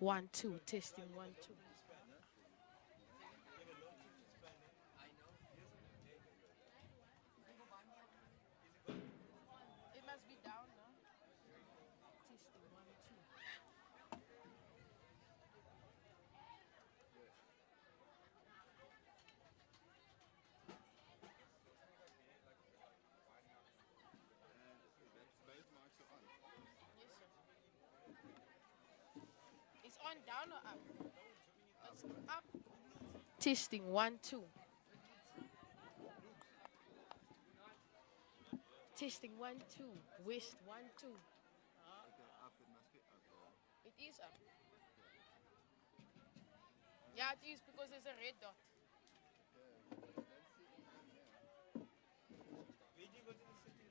One, two, testing, one, two. It must be down, no? Testing, one, two. Yes, sir. It's on down or up? It's up. Testing, one, two. Testing, one, two. West, one, two. It is up. Yeah, it is because there's a red dot. Testing, one, two.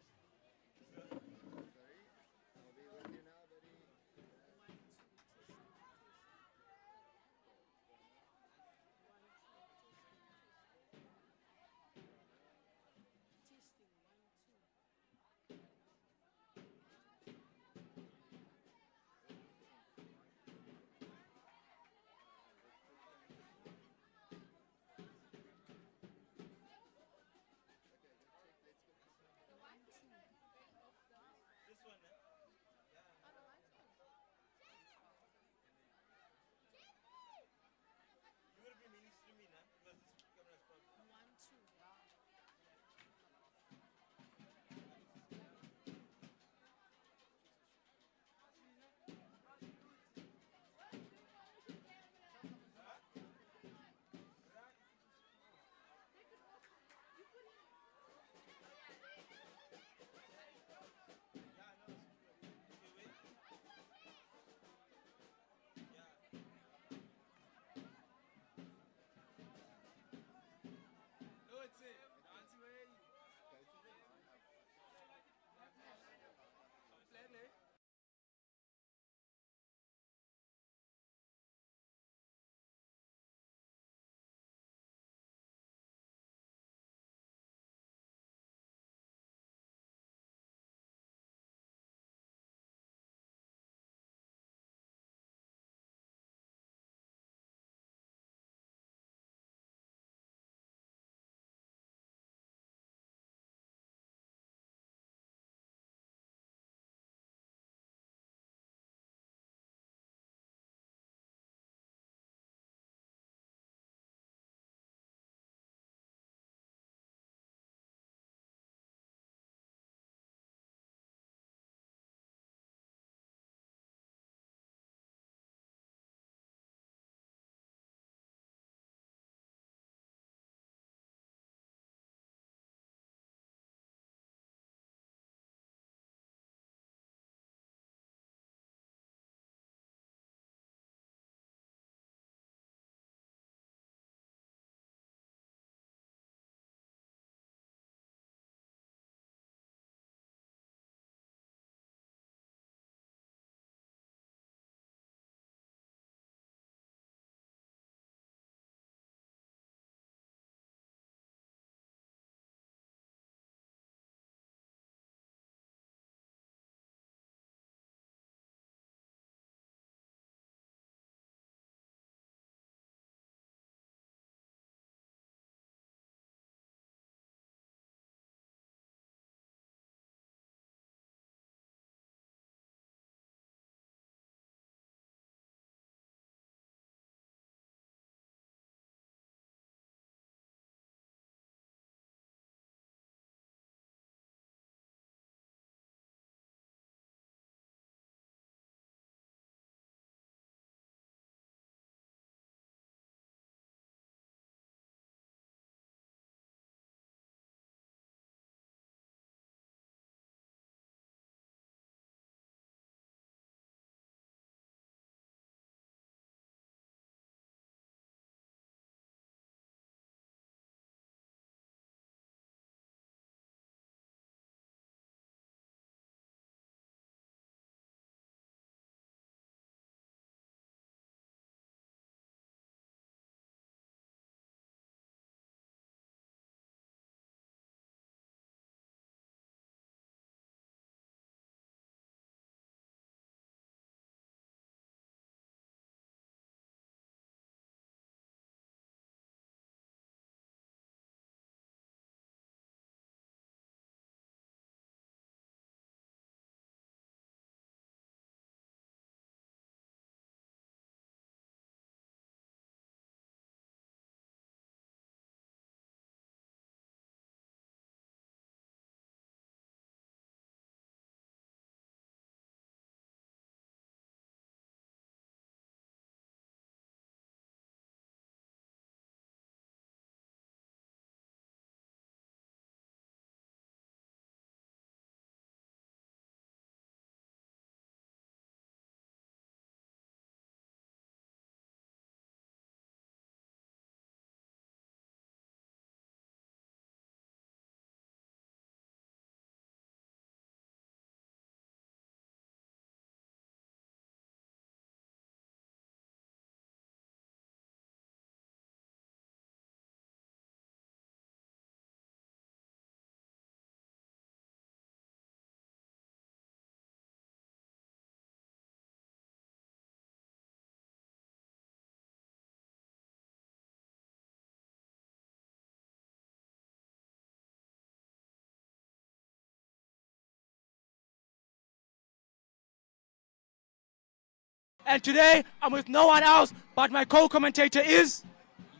And today, I'm with no one else but my co-commentator is...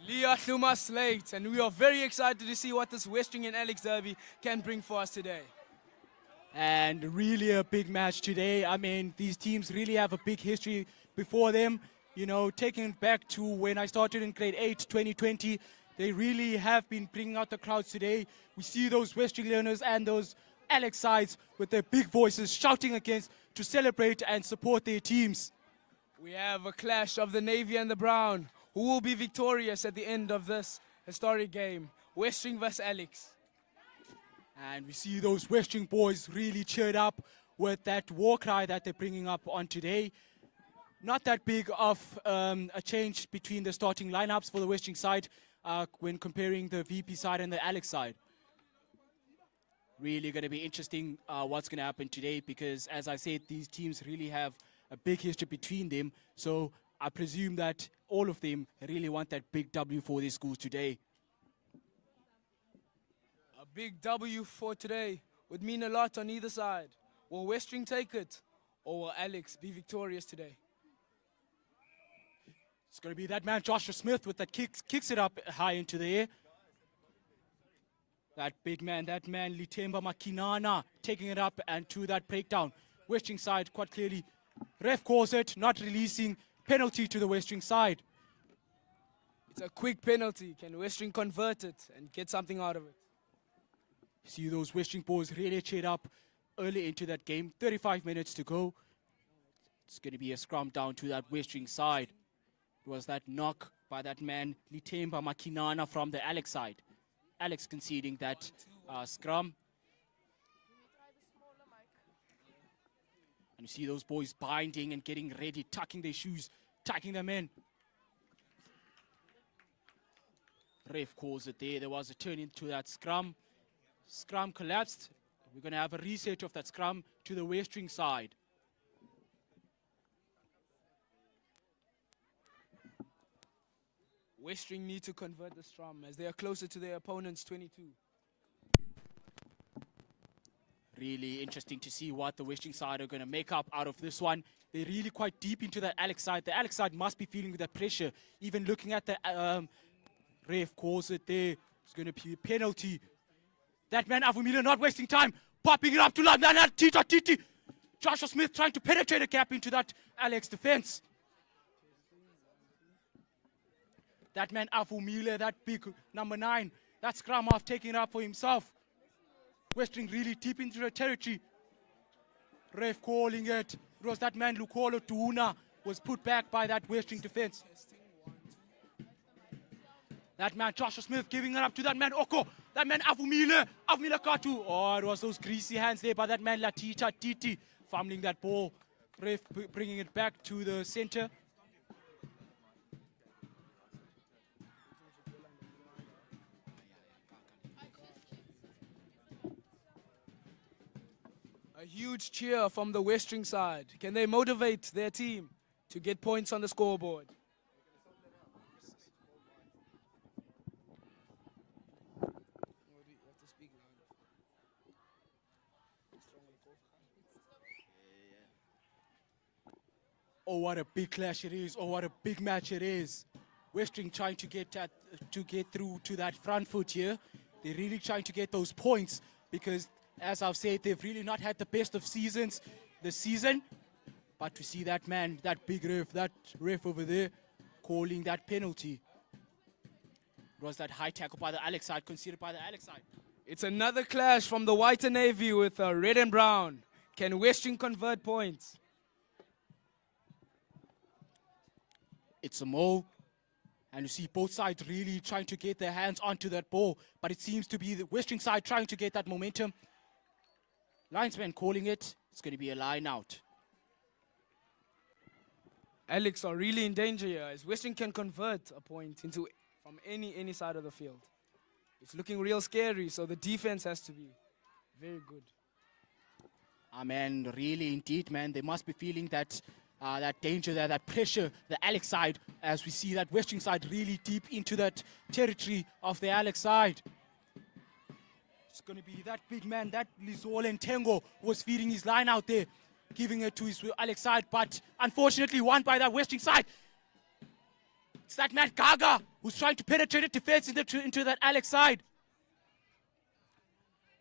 Leah Hluma Slate, and we are very excited to see what this Westering and Alex derby can bring for us today. And really a big match today. I mean, these teams really have a big history before them. You know, taking it back to when I started in grade 8, 2020, they really have been bringing out the crowds today. We see those Westering learners and those Alex sides with their big voices shouting against to celebrate and support their teams. We have a clash of the Navy and the Brown. Who will be victorious at the end of this historic game? Westering vs Alex. And we see those Westering boys really cheered up with that war cry that they're bringing up on today. Not that big of a change between the starting lineups for the Westering side when comparing the VP side and the Alex side. Really going to be interesting what's going to happen today because, as I said, these teams really have a big history between them. So I presume that all of them really want that big W for their schools today. A big W for today would mean a lot on either side. Will Westering take it, or will Alex be victorious today? It's going to be that man, Joshua Smith, with that kicks it up high into the air. That big man, Litemba Makinana, taking it up and to that breakdown. Westering side, quite clearly, ref calls it, not releasing, penalty to the Westering side. It's a quick penalty. Can Westering convert it and get something out of it? See those Westering boys really cheered up early into that game. 35 minutes to go. It's going to be a scrum down to that Westering side. It was that knock by that man, Litemba Makinana from the Alex side. Alex conceding that scrum. And you see those boys binding and getting ready, tucking their shoes, tucking them in. Ref calls it there. There was a turn into that scrum. Scrum collapsed. We're going to have a reset of that scrum to the Westering side. Westering need to convert the scrum as they are closer to their opponent's 22. Really interesting to see what the Westering side are going to make up out of this one. They're really quite deep into that Alex side. The Alex side must be feeling that pressure. Even looking at the ref calls it there. It's going to be a penalty. That man, Avumila, not wasting time. Popping it up to Titi. Joshua Smith trying to penetrate a gap into that Alex defense. That man, Avumila, that big number 9. That scrum half taking it up for himself. Westering really deep into the territory. Ref calling it. It was that man, Lukolo Tuuna, was put back by that Westering defense. That man, Joshua Smith, giving it up to that man, Oko. That man, Avumila Katu. Oh, it was those greasy hands there by that man, Latita Titi, fumbling that ball. Ref bringing it back to the center. A huge cheer from the Westering side. Can they motivate their team to get points on the scoreboard? Oh, what a big clash it is. Oh, what a big match it is. Westering trying to get through to that front foot here. They're really trying to get those points because, as I've said, they've really not had the best of seasons this season. But to see that man, that big ref over there, calling that penalty. It was that high tackle by the Alex side, conceded by the Alex side. It's another clash from the white and navy with red and brown. Can Westering convert points? It's a maul. And you see both sides really trying to get their hands onto that ball. But it seems to be the Westering side trying to get that momentum. Linesman calling it. It's going to be a line out. Alex are really in danger here as Westering can convert a point into from any side of the field. It's looking real scary, so the defense has to be very good. Man, really indeed, man. They must be feeling that that danger there, that pressure, the Alex side, as we see that Westering side really deep into that territory of the Alex side. It's going to be that big man, that Lizole Ntengo was feeding his line out there. giving it to his Alex side, but unfortunately won by that Westering side. It's that man Gaga who's trying to penetrate the defense into that Alex side.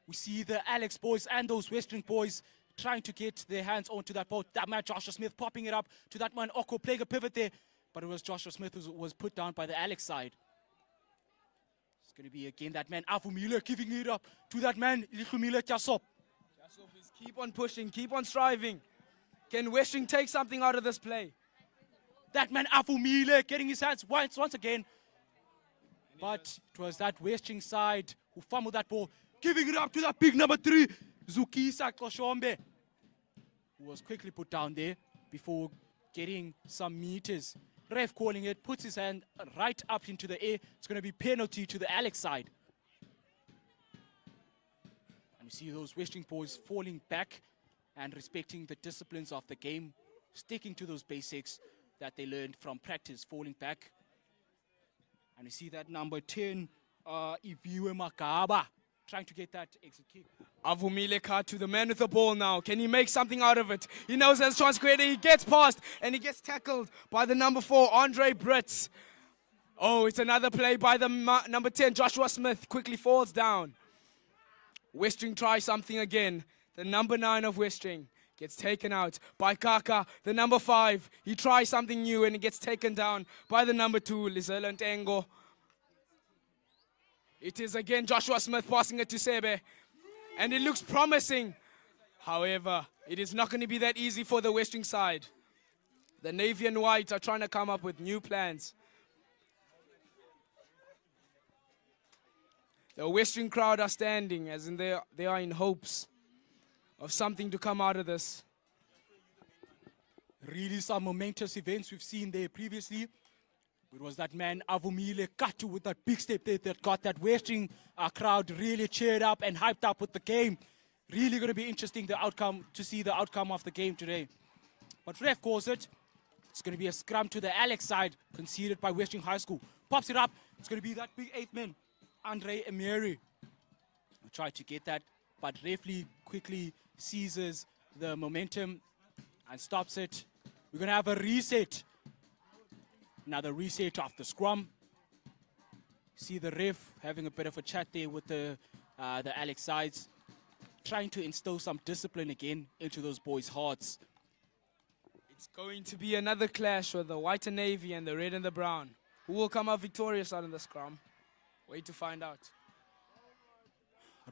We see the Alex boys and those Westering boys trying to get their hands onto that ball. That man Joshua Smith popping it up to that man Oko, playing a pivot there, but it was Joshua Smith who was put down by the Alex side. It's going to be again that man Avumile giving it up to that man Likhumile Kyasop. Keep on pushing, keep on striving. Can Westering take something out of this play? That man Avumile getting his hands once again. But it was that Westering side who fumbled that ball, giving it up to that big number 3, Zukisa Koshombe, who was quickly put down there before getting some meters. Ref calling it, puts his hand right up into the air. It's going to be penalty to the Alex side. And you see those Westering boys falling back and respecting the disciplines of the game, sticking to those basics that they learned from practice, falling back. And you see that number 10, Iviwe Makaba, trying to get that exit kick. Avumile cut to the man with the ball now. Can he make something out of it? He knows there's chance created. He gets past and he gets tackled by the number 4, Andre Brits. Oh, it's another play by the number 10, Joshua Smith. Quickly falls down. Westering tries something again. The number 9 of Westering gets taken out by Kaka, the number 5. He tries something new and he gets taken down by the number 2, Lizelle Ntengo. It is again Joshua Smith passing it to Sebe. And it looks promising. However, it is not going to be that easy for the Westering side. The Navy and White are trying to come up with new plans. The Westering crowd are standing, as in they are in hopes of something to come out of this. Really some momentous events we've seen there previously. It was that man Avumile Katu with that big step there that got that Westering crowd really cheered up and hyped up with the game. Really going to be interesting to see the outcome of the game today. But ref calls it. It's going to be a scrum to the Alex side, conceded by Westering High School. Pops it up. It's going to be that big 8th man, Andre Emery. Tried to get that, but Refley quickly seizes the momentum and stops it. We're going to have a reset. Another reset of the scrum. See the ref having a bit of a chat there with the Alex sides, trying to instill some discipline again into those boys' hearts. It's going to be another clash with the white and navy and the red and the brown. Who will come out victorious out in the scrum? Wait to find out.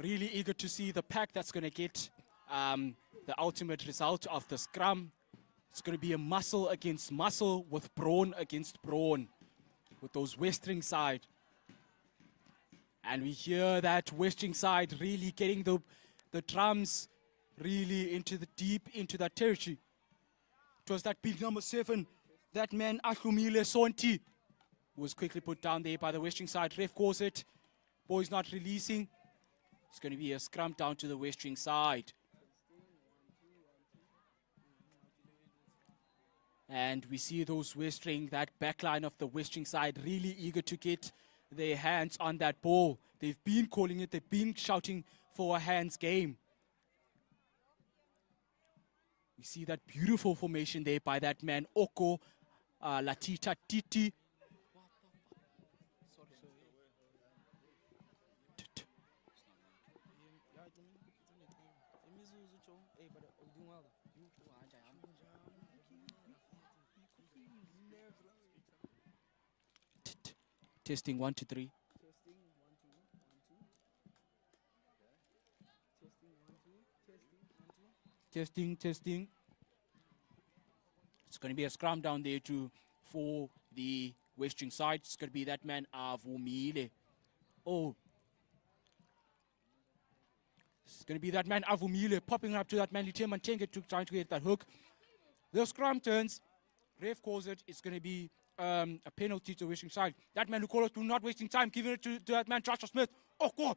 Really eager to see the pack that's going to get the ultimate result of the scrum. It's going to be a muscle against muscle with brawn against brawn with those Westering side. And we hear that Westering side really getting the drums really into the deep into that territory. It was that big number 7, that man Ahlumile Sonti, who was quickly put down there by the Westering side. Ref calls it. Boys not releasing. It's going to be a scrum down to the Westering side. And we see those Westering, that backline of the Westering side, really eager to get their hands on that ball. They've been calling it, they've been shouting for a hands game. We see that beautiful formation there by that man, Oko Latita Titi. Testing 1, 2, 3. Testing. It's going to be a scrum down there for the Westering side. It's going to be that man Avumile. Oh. It's going to be that man Avumile popping up to that man Lithium and trying to get that hook. The scrum turns. Ref calls it. It's going to be a penalty to Westering side. That man who called it to not wasting time, giving it to that man Joshua Smith. Oko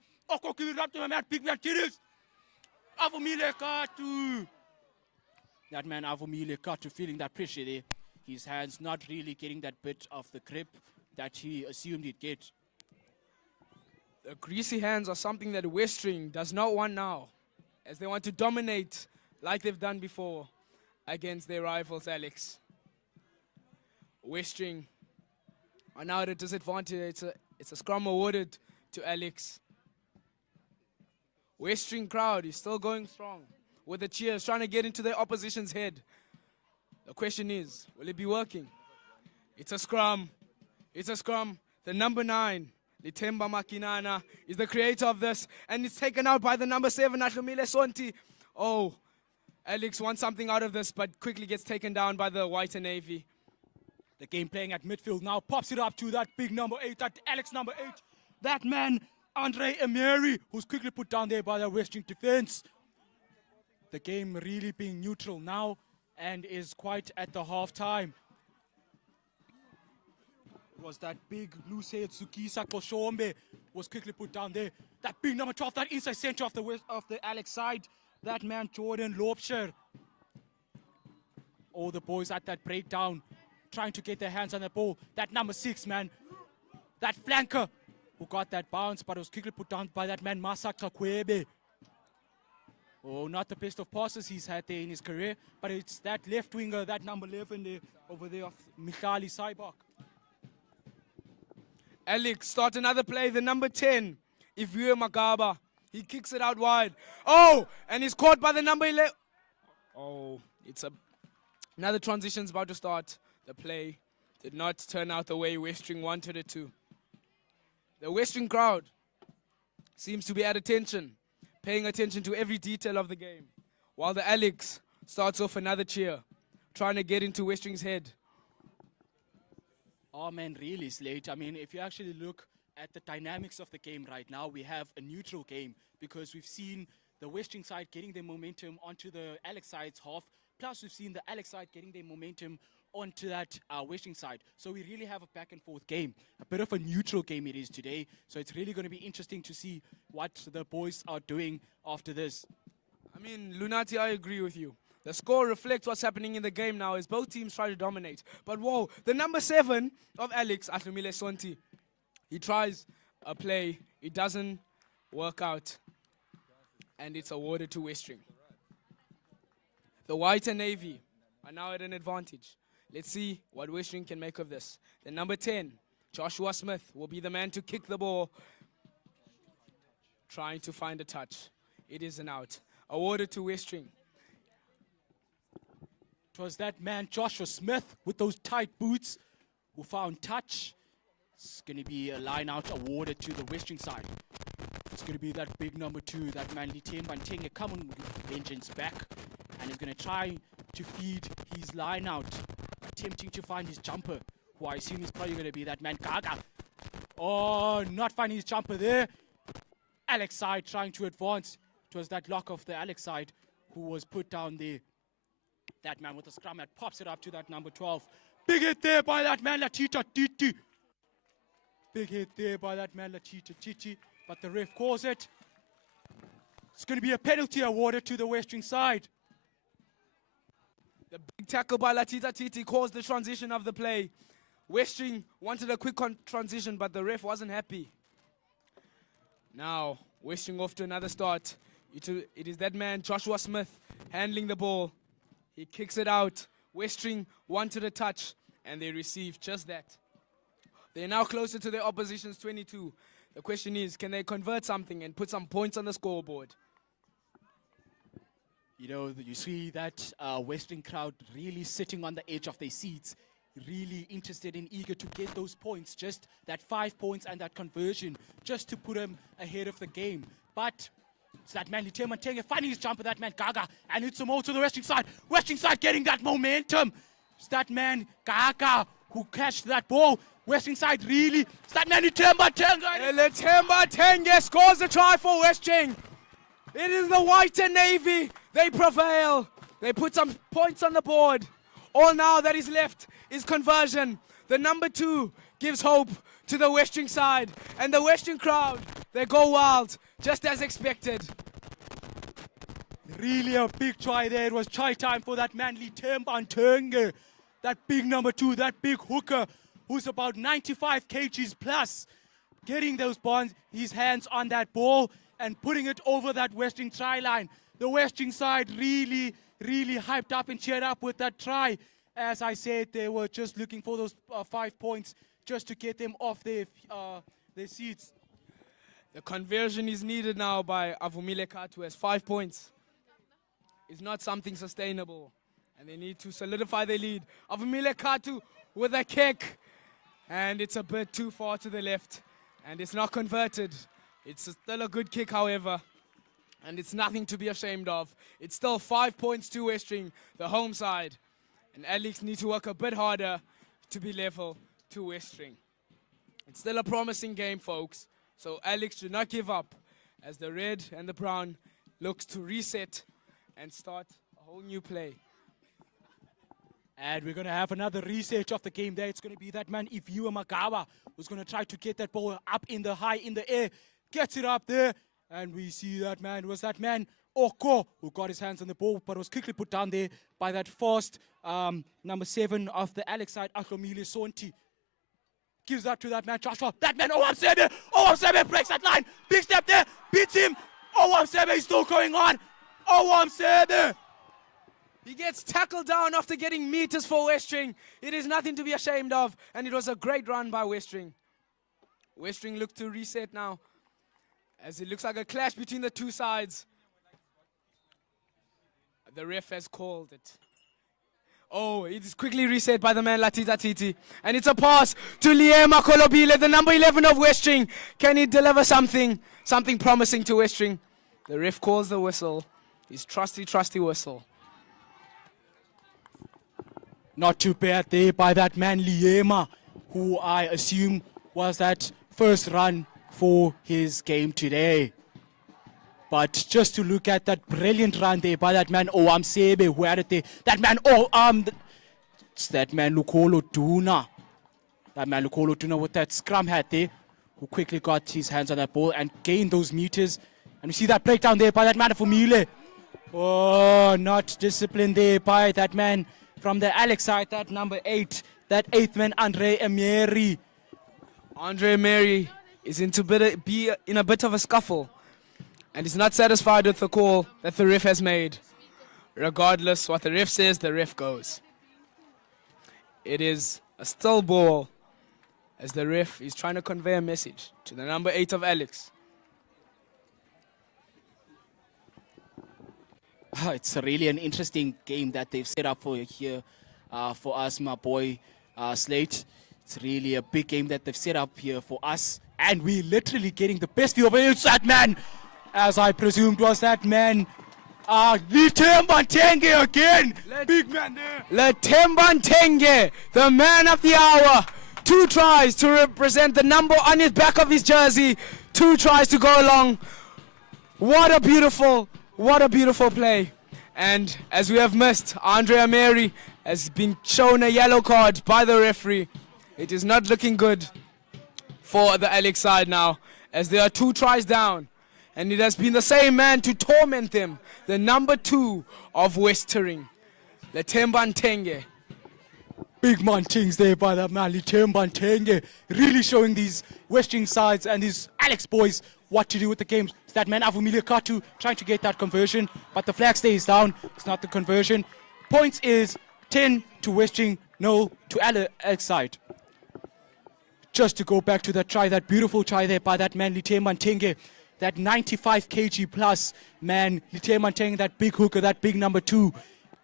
giving it up to my man Big Man Tiris. Avumile Katu. That man Avumile Katu feeling that pressure there. His hands not really getting that bit of the grip that he assumed he'd get. The greasy hands are something that Westering does not want now, as they want to dominate like they've done before. against their rivals, Alex. Westring are now at a disadvantage. It's a scrum awarded to Alex. Westring crowd is still going strong with the cheers, trying to get into their opposition's head. The question is, will it be working? It's a scrum. It's a scrum. The number 9, Litemba Makinana, is the creator of this, and it's taken out by the number 7, Ahlumile Sonti. Oh, Alex wants something out of this, but quickly gets taken down by the White and Navy. The game playing at midfield now pops it up to that big number 8, that Alex number 8. That man, Andre Emery, who's quickly put down there by the Westering defense. The game really being neutral now and is quite at the half time. It was that big loose head Tsukisa Koshombe was quickly put down there. That big number 12, that inside center of the Alex side. That man Jordan Lopsher. All the boys at that breakdown trying to get their hands on the ball. That number 6 man, that flanker who got that bounce, but it was quickly put down by that man Masaka Kwebe. Oh, not the best of passes he's had there in his career, but it's that left winger, that number 11 there, over there of Michali Saibak. Alex start another play, the number 10, Iviwe Magaba. He kicks it out wide. Oh, and he's caught by the number 11. Oh, another transition's about to start. The play did not turn out the way Westering wanted it to. The Westering crowd seems to be at attention, paying attention to every detail of the game, while the Alex starts off another cheer, trying to get into Westering's head. Oh man, really Slate. I mean, if you actually look at the dynamics of the game right now, we have a neutral game because we've seen the Westering side getting their momentum onto the Alex side's half, plus we've seen the Alex side getting their momentum onto that Westering side. So we really have a back and forth game. A bit of a neutral game it is today. So it's really going to be interesting to see what the boys are doing after this. I mean, Lunati, I agree with you. The score reflects what's happening in the game now as both teams try to dominate. But whoa, the number 7 of Alex, Ahlumile Sonti, he tries a play, it doesn't work out, and it's awarded to Westering. The White and Navy are now at an advantage. Let's see what Westering can make of this. The number 10, Joshua Smith, will be the man to kick the ball, trying to find a touch. It is an out. Awarded to Westering. It was that man, Joshua Smith, with those tight boots, who found touch. It's going to be a line out awarded to the Westering side. It's going to be that big number 2, that man Litemba Ntenge, coming with vengeance back. And he's going to try to feed his line out, attempting to find his jumper, who I assume is probably going to be that man Gaga. Oh, not finding his jumper there. Alex side trying to advance. It was that lock of the Alex side who was put down there. That man with the scrum that pops it up to that number 12. Big hit there by that man Latita Titi. Big hit there by that man Latita Titi. But the ref calls it. It's going to be a penalty awarded to the Westering side. The big tackle by Latita Titi caused the transition of the play. Westering wanted a quick transition, but the ref wasn't happy. Now, Westering off to another start. It is that man, Joshua Smith, handling the ball. He kicks it out. Westering wanted a touch, and they received just that. They're now closer to their opposition's 22. The question is, can they convert something and put some points on the scoreboard? You know, you see that Westering crowd really sitting on the edge of their seats, really interested and eager to get those points, just that 5 points and that conversion, just to put them ahead of the game. But it's that man Litemba Ntenge finding his jumper, that man Gaga, and it's more to the Westering side. Westering side getting that momentum. It's that man Gaga who catched that ball. Westering side really, it's that man Litemba Ntenge. Litemba Ntenge scores the try for Westering. It is the White and Navy. They prevail. They put some points on the board. All now that is left is conversion. The number 2 gives hope to the Westering side. And the Westering crowd, they go wild, just as expected. Really a big try there. It was try time for that man Litemba Ntenge. That big number 2, that big hooker, who's about 95 kgs plus. Getting those bonds, his hands on that ball and putting it over that Westering try line. The Westering side really really hyped up and cheered up with that try. As I said, they were just looking for those 5 points just to get them off their seats. The conversion is needed now by Avumile Katu as 5 points. It's not something sustainable. And they need to solidify their lead. Avumile Katu with a kick. And it's a bit too far to the left. And it's not converted. It's still a good kick, however. And it's nothing to be ashamed of. It's still 5 points to Westering, the home side. And Alex need to work a bit harder to be level to Westering. It's still a promising game, folks. So Alex should not give up as the red and the brown looks to reset and start a whole new play. And we're going to have another reset of the game there. It's going to be that man, Iviwa Magawa, who's going to try to get that ball up in the high, in the air. Gets it up there. And we see that man, was that man, Oko, who got his hands on the ball, but was quickly put down there by that fast number 7 of the Alex side, Ahlomile Sonti. Gives that to that man, Joshua. That man, Owamsebe breaks that line. Big step there, beats him. Owamsebe is still going on. Owamsebe. He gets tackled down after getting meters for Westering. It is nothing to be ashamed of, and it was a great run by Westering. Westering look to reset now, as it looks like a clash between the two sides. The ref has called it. Oh, it is quickly reset by the man Latita Titi. And it's a pass to Liema Kolobile, the number 11 of Westering. Can he deliver something promising to Westering? The ref calls the whistle. His trusty whistle. Not too bad there by that man Liema, who I assume was that first run for his game today. But just to look at that brilliant run there by that man Owamsebe, who had it there. That man, it's that man Lukolo Duna. That man Lukolo Duna with that scrum hat there, who quickly got his hands on that ball and gained those meters. And we see that breakdown there by that man Fumile. Oh, not disciplined there by that man from the Alex side, that number 8, that 8th man, Andre Emery. Andre Emery is in a bit of a scuffle. And he's not satisfied with the call that the ref has made. Regardless what the ref says, the ref goes. It is a still ball as the ref is trying to convey a message to the number 8 of Alex. It's really an interesting game that they've set up for here for us, my boy Slate. It's really a big game that they've set up here for us. And we're literally getting the best view of it. It's that man, as I presumed was that man, Litemba Ntenge again. Big man there. Litemba Ntenge, the man of the hour. 2 tries to represent the number on his back of his jersey. 2 tries to go along. What a beautiful play. And as we have missed, Andrea Mary has been shown a yellow card by the referee. It is not looking good for the Alex side now, as there are 2 tries down. And it has been the same man to torment them, the number 2 of Westering, Litemba Ntenge. Big man things there by that man, Litemba Ntenge, really showing these Westering sides and these Alex boys what to do with the games. It's that man, Avumile Katu, trying to get that conversion, but the flag stays down. It's not the conversion. Points is 10 to Westering, no to Alex side. Just to go back to that try, that beautiful try there by that man, Litemba Ntenge. That 95 kg plus man, Litemba Ntenge, that big hooker, that big number 2.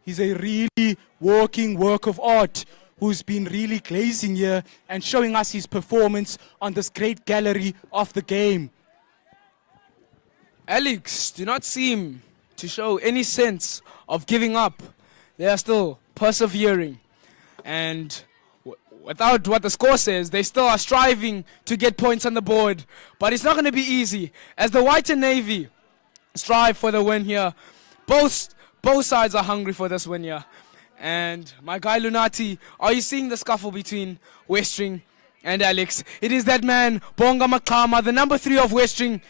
He's a really working work of art who's been really glazing here and showing us his performance on this great gallery of the game. Alex do not seem to show any sense of giving up. They are still persevering. And without what the score says, they still are striving to get points on the board. But it's not going to be easy, as the White and Navy strive for the win here. Both sides are hungry for this win here. And my guy Lunati, are you seeing the scuffle between Westering and Alex? It is that man, Bonga Makama, the number 3 of Westering,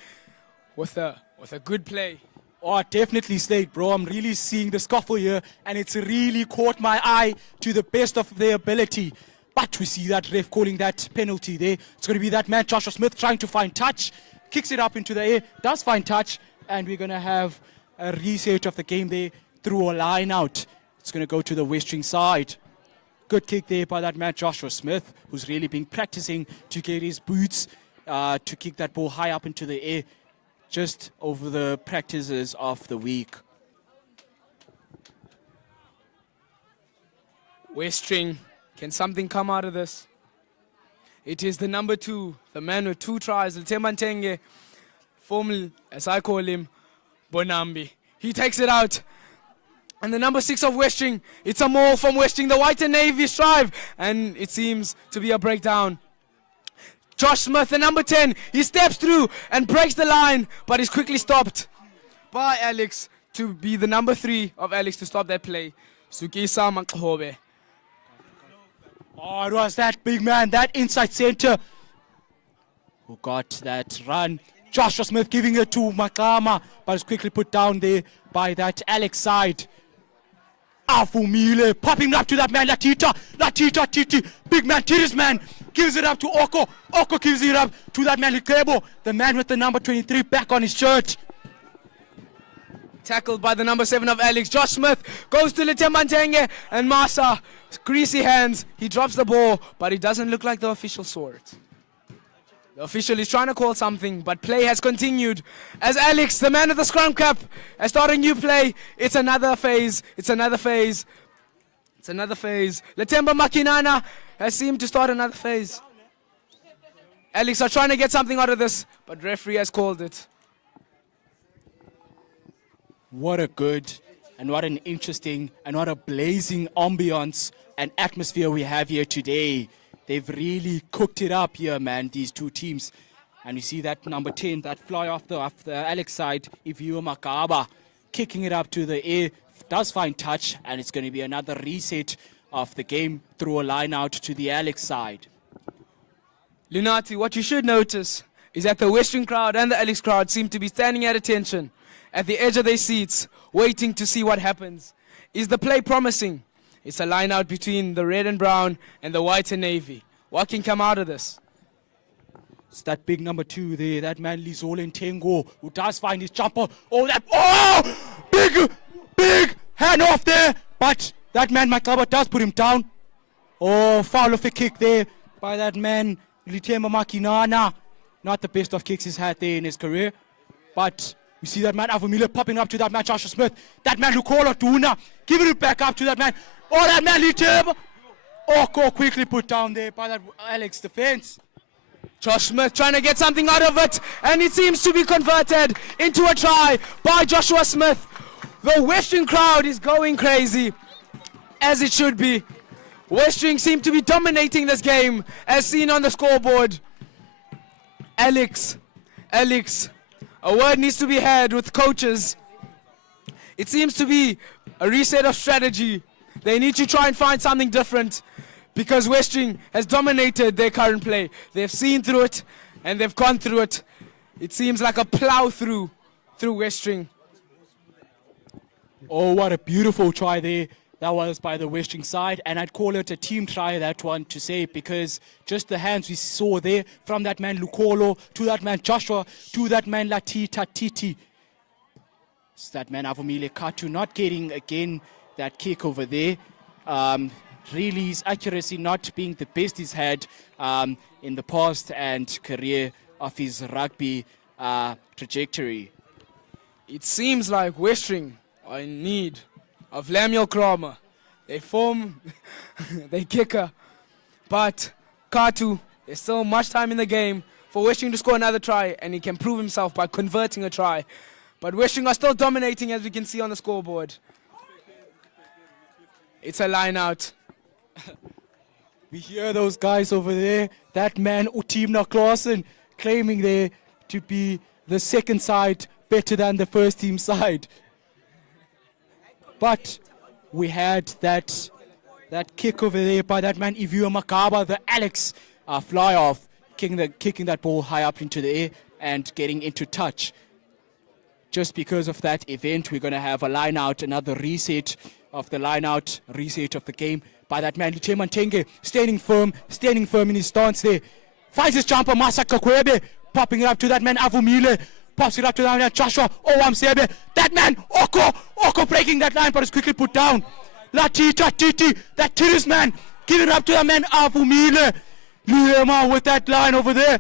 with a good play. Oh, definitely, Slade, bro. I'm really seeing the scuffle here, and it's really caught my eye to the best of their ability. But we see that ref calling that penalty there. It's going to be that man, Joshua Smith, trying to find touch. Kicks it up into the air, does find touch, and we're going to have a reset of the game there. through a line out. It's going to go to the Westering side. Good kick there by that man Joshua Smith, who's really been practicing to get his boots to kick that ball high up into the air just over the practices of the week. Westering, can something come out of this? It is the number 2, the man with 2 tries, Temantenge, formerly, as I call him, Bonambi. He takes it out. And the number 6 of Westering, it's a maul from Westering, the White and Navy strive. And it seems to be a breakdown. Josh Smith, the number 10, he steps through and breaks the line, but he's quickly stopped by Alex to be the number 3 of Alex to stop that play. Sukisa Makhobe. Oh, it was that big man, that inside center, who got that run. Joshua Smith giving it to Makama, but it's quickly put down there by that Alex side. Afumile popping up to that man, Latita, Titi. Big man, Titi's man, gives it up to Oko. Oko gives it up to that man, Likebo, the man with the number 23 back on his shirt. Tackled by the number 7 of Alex. Josh Smith goes to Litemantenge, and Masa, greasy hands. He drops the ball, but it doesn't look like the official saw it. The official is trying to call something, but play has continued. As Alex, the man of the scrum cap, has started a new play. It's another phase. It's another phase. It's another phase. Latemba Makinana has seemed to start another phase. Alex are trying to get something out of this, but referee has called it. What a good and what an interesting and what a blazing ambience and atmosphere we have here today. They've really cooked it up here, man, these two teams. And you see that number 10, that fly off the Alex side, Ivio Makaba, kicking it up to the air, does find touch, and it's going to be another reset of the game through a line out to the Alex side. Lunati, what you should notice is that the Western crowd and the Alex crowd seem to be standing at attention, at the edge of their seats, waiting to see what happens. Is the play promising? It's a line out between the red and brown and the white and navy. What can come out of this? It's that big number 2 there, that man Lizole Ntengo, who does find his jumper. Big hand off there, but that man Makaba does put him down. Oh, foul of a kick there by that man Litema Makinana. Not the best of kicks he's had there in his career, but you see that man Avumile popping up to that man Joshua Smith. That man Lukola Tuna giving it back up to that man. Oh, that man Litema. Oko quickly put down there by that Alex defense. Josh Smith trying to get something out of it, and it seems to be converted into a try by Joshua Smith. The Western crowd is going crazy, as it should be. Western seem to be dominating this game, as seen on the scoreboard. Alex, a word needs to be had with coaches. It seems to be a reset of strategy. They need to try and find something different, because Westering has dominated their current play. They've seen through it, and they've gone through it. It seems like a plow through Westering. Oh, what a beautiful try there. That was by the Westering side, and I'd call it a team try, that one, to say, because just the hands we saw there, from that man Lukolo, to that man Joshua, to that man Latita Titi. It's that man Avumile Katu not getting, again, that kick over there. Really, his accuracy not being the best he's had in the past and career of his rugby trajectory. It seems like Westering are in need of Lemuel Kramer. They form, they kicker. But Katu, there's still much time in the game for Westering to score another try, and he can prove himself by converting a try. But Westering are still dominating, as we can see on the scoreboard. It's a line out. We hear those guys over there, that man Utimna Clausen, claiming there to be the second side better than the first team side. But we had that kick over there by that man Ivio Makaba, the Alex fly off, kicking that ball high up into the air and getting into touch. Just because of that event, we're going to have a line out, another reset of the line out, reset of the game by that man Lichema Ntenge, standing firm in his stance there. Finds his jumper, Masaka Kwebe, popping it up to that man Avumile. pops it up to the line. Joshua, Sebe. That man, Oko breaking that line, but it's quickly put down. Latita Titi, that Tiris man, give it up to the man, Avumile. Liema with that line over there.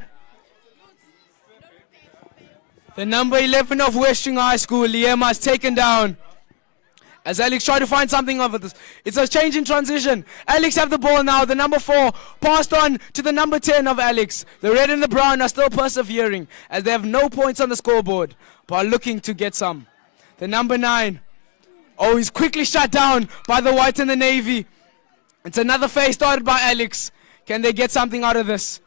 The number 11 of Westering High School, Liema, is taken down. As Alex try to find something of this. It's a change in transition. Alex have the ball now. The number 4 passed on to the number 10 of Alex. The red and the brown are still persevering as they have no points on the scoreboard, but are looking to get some. The number 9. Oh, he's quickly shut down by the white and the navy. It's another phase started by Alex. Can they get something out of this?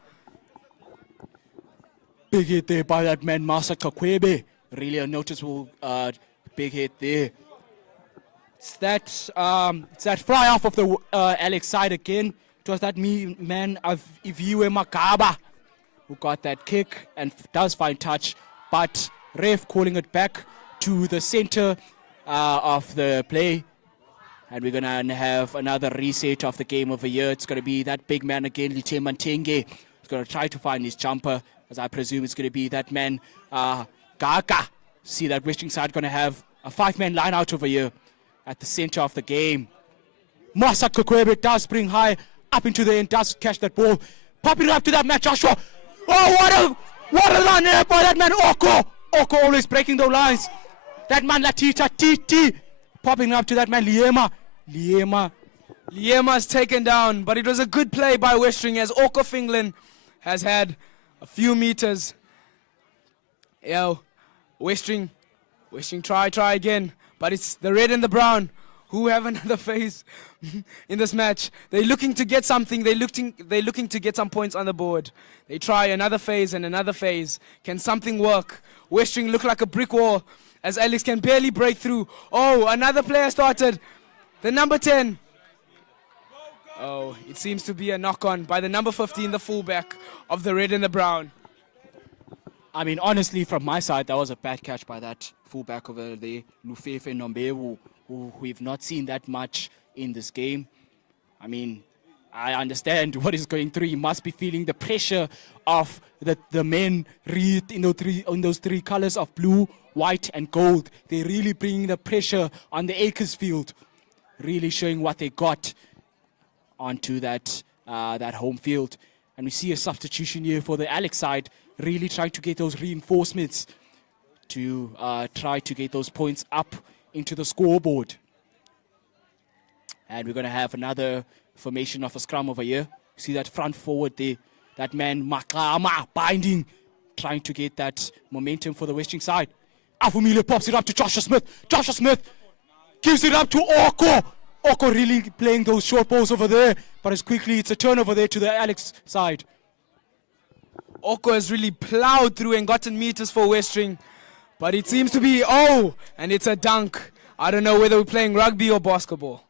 Big hit there by that man, Masa Kakwebe. Really a noticeable big hit there. It's that fly off of the Alex side again. It was that man of Iviwe Makaba who got that kick and does find touch. But ref calling it back to the center of the play. And we're going to have another reset of the game over here. It's going to be that big man again, Lite Mantenge. He's going to try to find his jumper, as I presume it's going to be that man, Gaga. See that Westering side going to have a 5-man line out over here at the center of the game. Masa Kakwebe does bring high up into the end, does catch that ball. Popping it up to that man, Joshua. Oh, what a line there by that man, Oko always breaking those lines. That man, Latita Titi. Popping up to that man, Liema's taken down, but it was a good play by Westering as Oko Finland has had a few meters. Westering try again, but it's the red and the brown who have another phase in this match. They're looking to get something. They're looking to get some points on the board. They try another phase and another phase. Can something work? Westering look like a brick wall as Alex can barely break through. Oh, another player started. The number 10. Oh, it seems to be a knock-on by the number 15, the fullback of the red and the brown. I mean, honestly, from my side, that was a bad catch by that fullback over there, Lufefe Nombewu, who we've not seen that much in this game. I mean, I understand what he's going through. He must be feeling the pressure of the men wreathed in those three colors of blue, white, and gold. They're really bringing the pressure on the Acres field, really showing what they got onto that home field. And we see a substitution here for the Alex side, really trying to get those reinforcements to try to get those points up into the scoreboard. And we're going to have another formation of a scrum over here. See that front forward there, that man Makama binding, trying to get that momentum for the Westering side. Afumile pops it up to Joshua Smith. Joshua Smith gives it up to Oko. Oko really playing those short balls over there, but it's a turnover there to the Alex side. Oko has really plowed through and gotten meters for Westering, but it seems to be, and it's a dunk. I don't know whether we're playing rugby or basketball.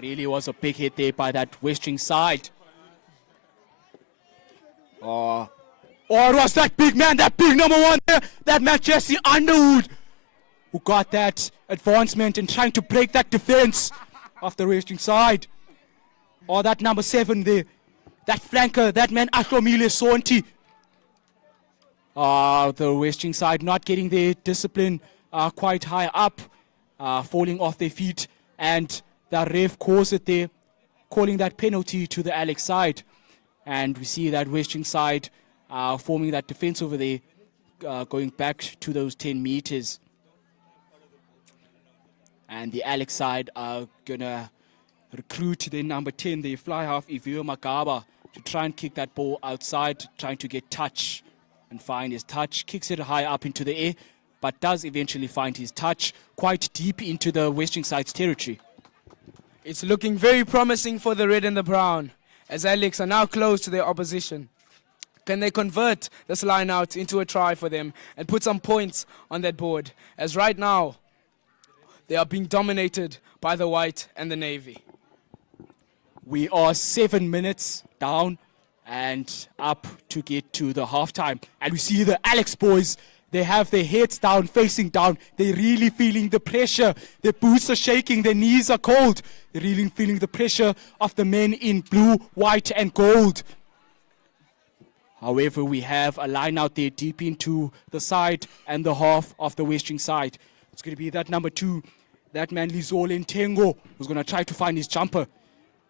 Really was a big hit there by that Westering side. Or it was that big man, that big number 1 there, that man Jesse Underwood, who got that advancement and trying to break that defense of the Westering side. Or that number 7 there, that flanker, that man Ahlomile Sonti. The Westering side not getting their discipline quite high up, falling off their feet, and the ref calls it there, calling that penalty to the Alex side. And we see that Westering side forming that defense over there, going back to those 10 meters. And the Alex side are going to recruit their number 10, the fly half, Ivio Makaba, to try and kick that ball outside, trying to get touch and find his touch. Kicks it high up into the air, but does eventually find his touch quite deep into the Westering side's territory. It's looking very promising for the red and the brown, as Alex are now close to their opposition. Can they convert this line out into a try for them and put some points on that board? As right now, they are being dominated by the white and the navy. We are 7 minutes down and up to get to the halftime. And we see the Alex boys, they have their heads down, facing down. They're really feeling the pressure. Their boots are shaking, their knees are cold. They're really feeling the pressure of the men in blue, white, and gold. However, we have a line out there deep into the side and the half of the Westering side. It's going to be that number 2, that man Lizole Ntengo, who's going to try to find his jumper.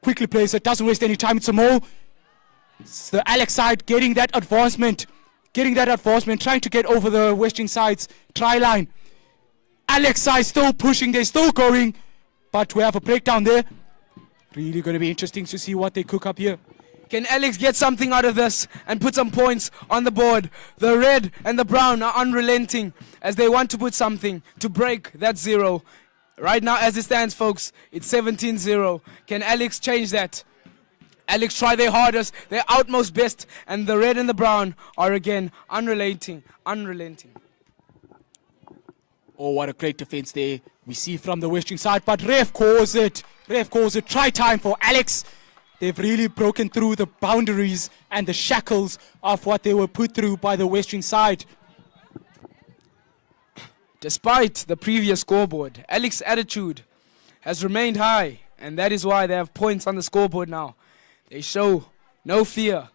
Quickly plays it, doesn't waste any time. It's a Mo. It's the Alex side getting that advancement, trying to get over the Westering side's try line. Alex side still pushing, they're still going, but we have a breakdown there. Really going to be interesting to see what they cook up here. Can Alex get something out of this and put some points on the board? The red and the brown are unrelenting as they want to put something to break that 0. Right now, as it stands, folks, it's 17-0. Can Alex change that? Alex try their hardest, their utmost best, and the red and the brown are again unrelenting. Oh, what a great defense there we see from the Westering side, but ref calls it. Try time for Alex. They've really broken through the boundaries and the shackles of what they were put through by the Westering side. Despite the previous scoreboard, Alex's attitude has remained high, and that is why they have points on the scoreboard now. They show no fear.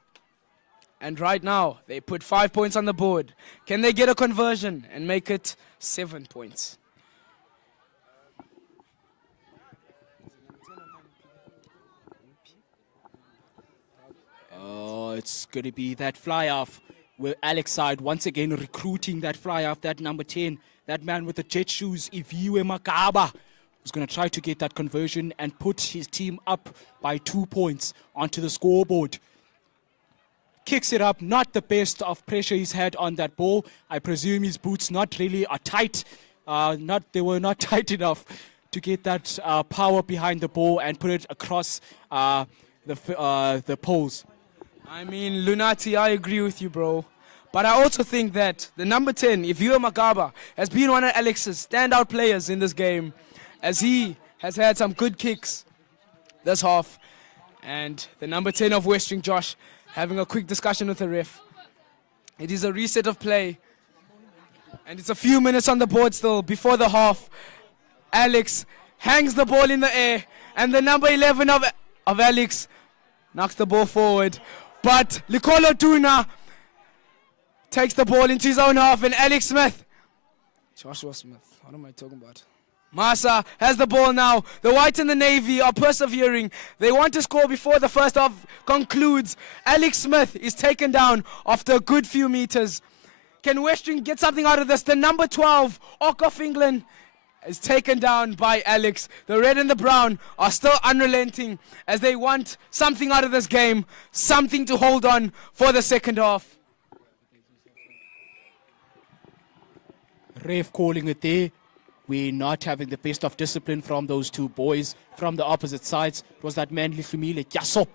And right now, they put 5 points on the board. Can they get a conversion and make it 7 points? Oh, it's going to be that fly-off where Alex side once again recruiting that fly-off, that number 10, that man with the jet shoes, Iviwe Makaba, who's going to try to get that conversion and put his team up by 2 points onto the scoreboard. Kicks it up, not the best of pressure he's had on that ball. I presume his boots not really are tight. They were not tight enough to get that power behind the ball and put it across the poles. I mean, Lunati, I agree with you, bro. But I also think that the number 10, Iviwe Makaba, has been one of Alex's standout players in this game, as he has had some good kicks this half. And the number 10 of Westering, Josh, having a quick discussion with the ref. It is a reset of play. And it's a few minutes on the board still before the half. Alex hangs the ball in the air. And the number 11 of Alex knocks the ball forward. But Likolo Tuna takes the ball into his own half. And Alex Smith, Joshua Smith, what am I talking about? Masa has the ball now. The White and the Navy are persevering. They want to score before the first half concludes. Alex Smith is taken down after a good few meters. Can Westering get something out of this? The number 12, Ock of England, is taken down by Alex. The red and the brown are still unrelenting as they want something out of this game, something to hold on for the second half. Ref calling it there. We're not having the best of discipline from those two boys from the opposite sides. It was that man Lifumile Kyasop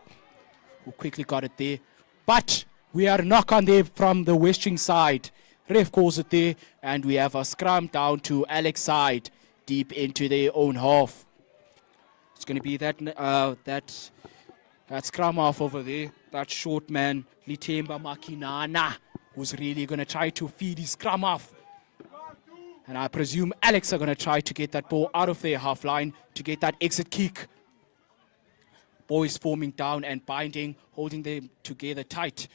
who quickly got it there. But we are knock on there from the Westering side. Ref calls it there, and we have a scrum down to Alex side, deep into their own half. It's going to be that scrum half over there, that short man, Litemba Makinana, who's really going to try to feed his scrum half. And I presume Alex are going to try to get that ball out of their half line to get that exit kick. Boys forming down and binding, holding them together tight.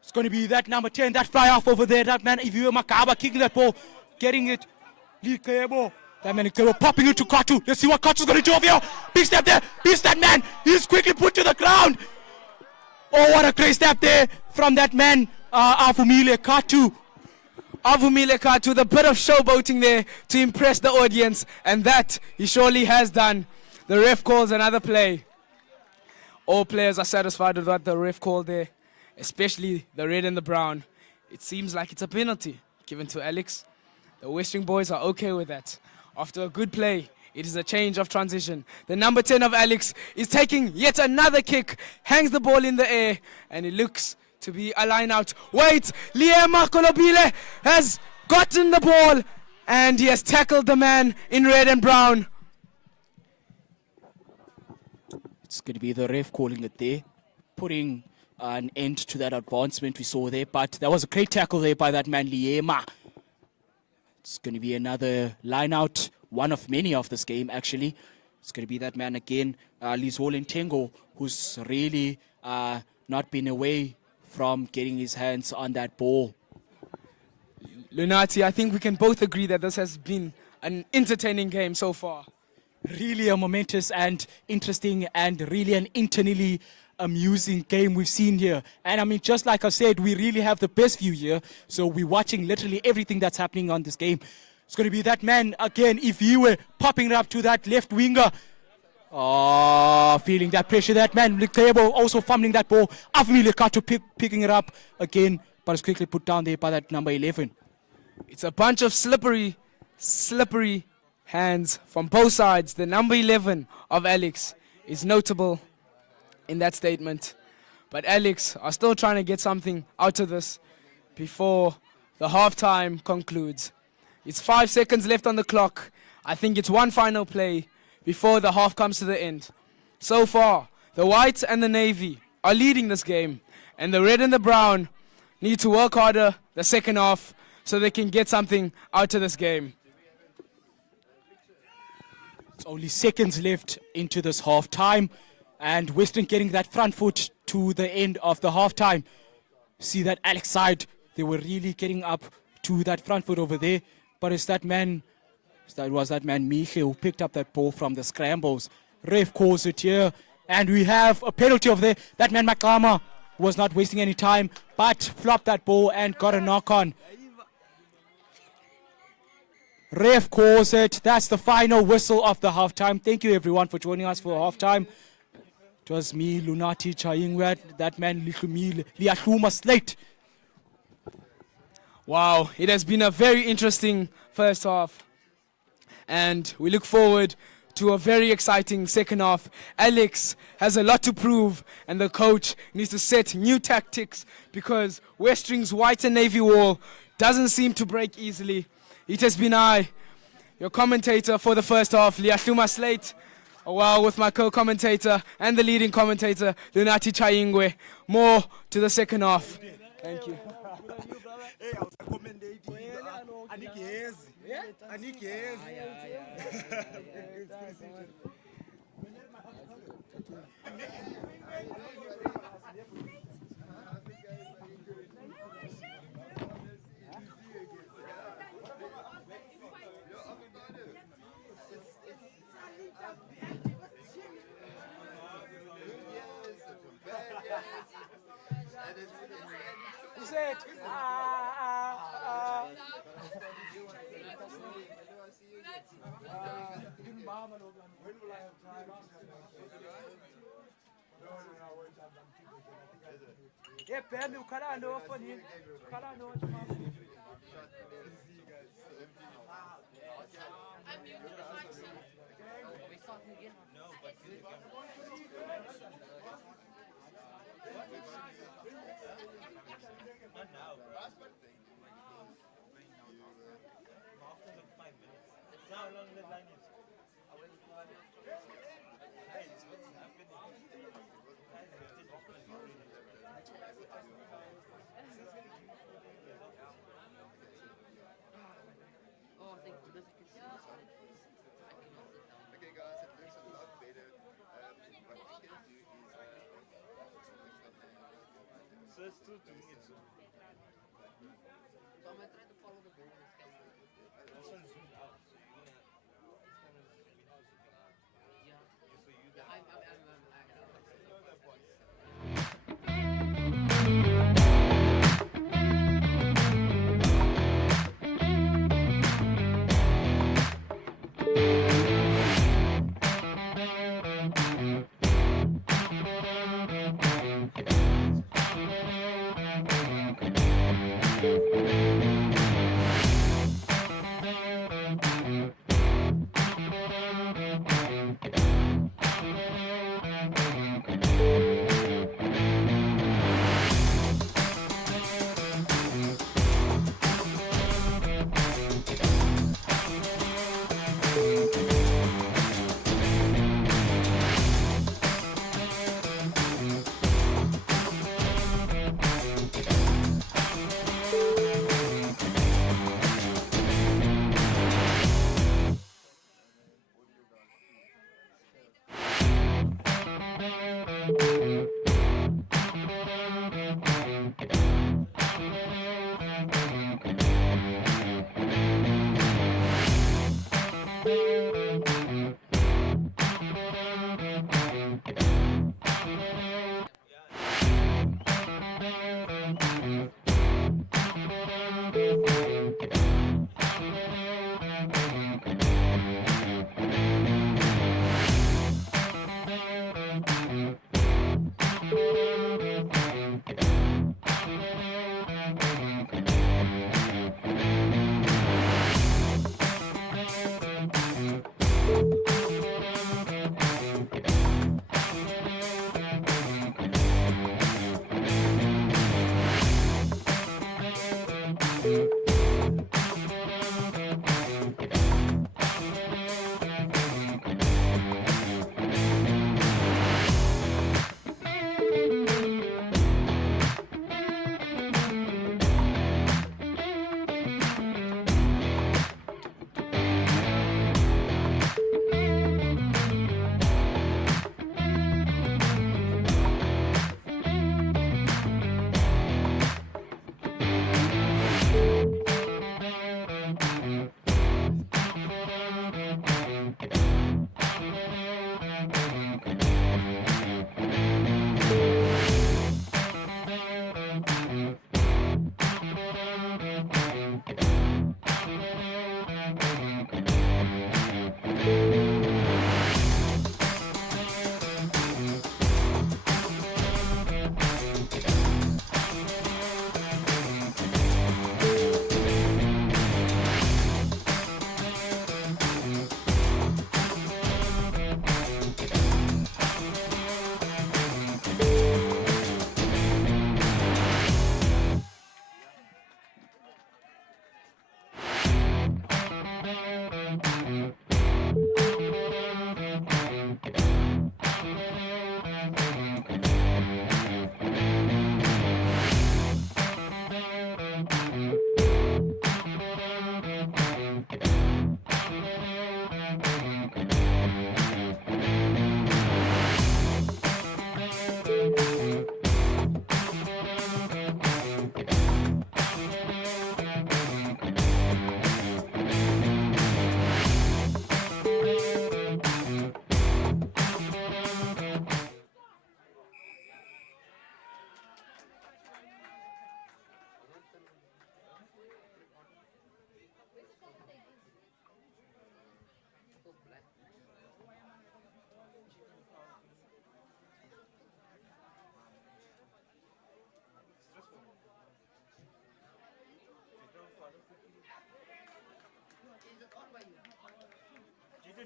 It's going to be that number 10, that fly off over there, that man Iviwe Makaba kicking that ball, getting it. Likebo, that man Likebo popping it to Katu. Let's see what Katu's going to do over here. Big step there, beats that man. He's quickly put to the ground. Oh, what a great step there from that man, Avumile Katu. Avumile Katu with a bit of showboating there to impress the audience, and that he surely has done. The ref calls another play. All players are satisfied with what the ref called there, especially the red and the brown. It seems like it's a penalty given to Alex. The Westering boys are okay with that. After a good play, it is a change of transition. The number 10 of Alex is taking yet another kick, hangs the ball in the air, and it looks to be a line out. Wait, Liema Kolobile has gotten the ball, and he has tackled the man in red and brown. It's going to be the ref calling it there, putting an end to that advancement we saw there. But that was a great tackle there by that man, Liema. It's going to be another line out, one of many of this game, actually. It's going to be that man again, Lizole Ntengo, who's really not been away from getting his hands on that ball. Lunati, I think we can both agree that this has been an entertaining game so far. Really a momentous and interesting and really an internally amusing game we've seen here. And I mean, just like I said, we really have the best view here. So we're watching literally everything that's happening on this game. It's going to be that man again. If he were popping it up to that left winger. Oh, feeling that pressure. That man, Likebo, also fumbling that ball. Avmi Lekato picking it up again, but it's quickly put down there by that number 11. It's a bunch of slippery hands from both sides. The number 11 of Alex is notable in that statement. But Alex are still trying to get something out of this before the halftime concludes. It's 5 seconds left on the clock. I think it's one final play before the half comes to the end. So far, the whites and the navy are leading this game, and the red and the brown need to work harder the second half so they can get something out of this game. It's only seconds left into this half time, and Western getting that front foot to the end of the half time. See that Alex side, they were really getting up to that front foot over there, but it's that man, Miche, who picked up that ball from the scrambles. Ref calls it here, and we have a penalty over there. That man Makama was not wasting any time, but flopped that ball and got a knock on. Ref calls it. That's the final whistle of the halftime. Thank you everyone for joining us for halftime. It was me, Lunati Chayingwe, that man Liahluma Slate. Wow, it has been a very interesting first half, and we look forward to a very exciting second half. Alex has a lot to prove, and the coach needs to set new tactics because Westering's white and navy wall doesn't seem to break easily. It has been I, your commentator for the first half, Liahluma Slate, while with my co-commentator and the leading commentator, Lunati Chayingwe. More to the second half. Thank you.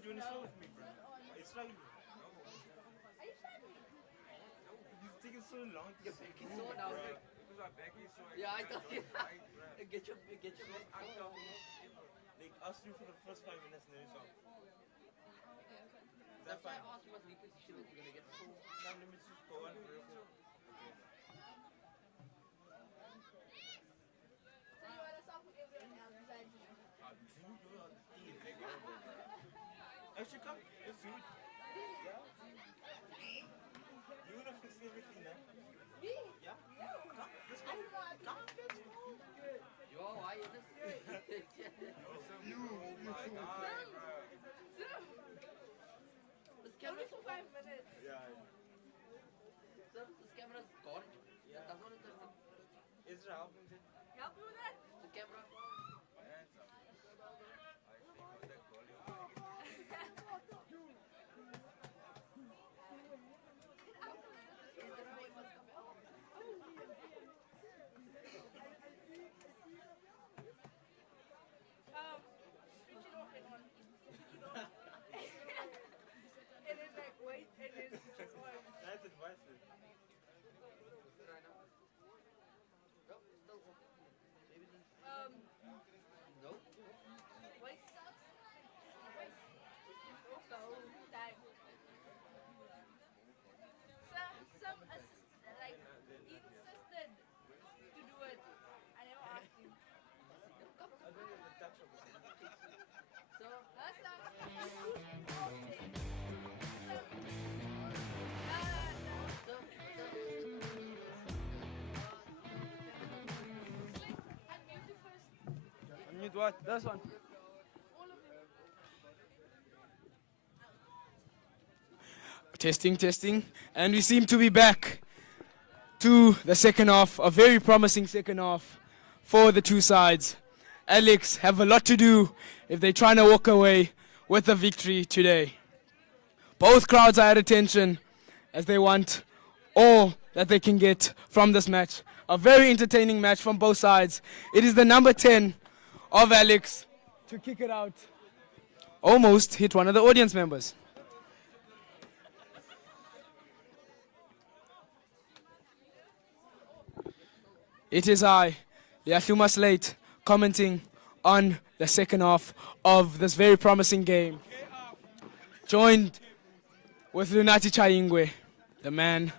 do you want to slow with me, bro? It's like he's taking so long to Your back is so down. because my back is so Yeah, I thought you. Get your like ask you for the first 5 minutes and then you stop. That's why I asked you what reposition that you're gonna get. So Now let me just go on real quick. Actually, come. Let's do it. Yeah. You wanna fix everything, man? Yeah. Come. Let's go. Come. Let's go. yo, why is this? This camera's for 5 minutes. Yeah. Sir, this camera's gone. Yeah. That's not interesting. Ezra, help him. Help me with that? The camera. Switch it off and on. Switch it off. And then like wait and then switch it on. That's advice. Right now. No, still off. Maybe this. No. Wait. Wait. Off the whole time. Some like insisted to do it. I never asked him. So, That's not. Unmute what? This one. Testing, testing. And we seem to be back to the second half. A very promising second half for the two sides. Alex have a lot to do if they're trying to walk away with a victory today. Both crowds are at attention as they want all that they can get from this match. A very entertaining match from both sides. It is the number 10 of Alex to kick it out. Almost hit one of the audience members. It is I, Yahluma Slate, commenting on the second half of this very promising game. Joined with Lunati Chaingwe, the man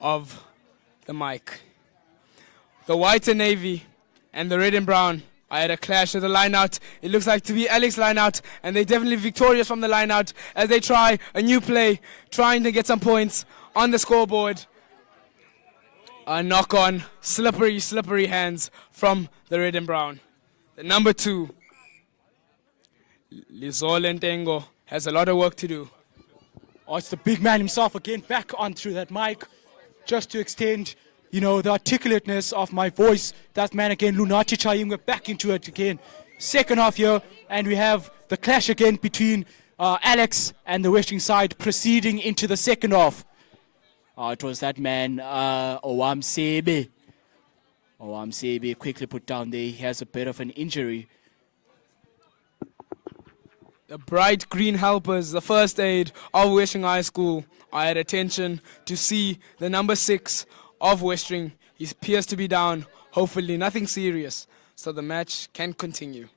of the mic. The white and navy and the red and brown are at a clash of the line out. It looks like to be Alex line out, and they're definitely victorious from the line out as they try a new play, trying to get some points on the scoreboard. A knock on, slippery, slippery hands from the red and brown. The number 2, Lizole Ntengo, has a lot of work to do. Oh, it's the big man himself again, back onto that mic, just to extend, the articulateness of my voice. That man again, Lunati Chaingwe, back into it again. Second half here, and we have the clash again between Alex and the Westering side proceeding into the second half. It was that man, Owamsebe. Owamsebe quickly put down there. He has a bit of an injury. The bright green helpers, the first aid of Westering High School, are at attention to see the number 6 of Westering. He appears to be down. Hopefully nothing serious, so the match can continue.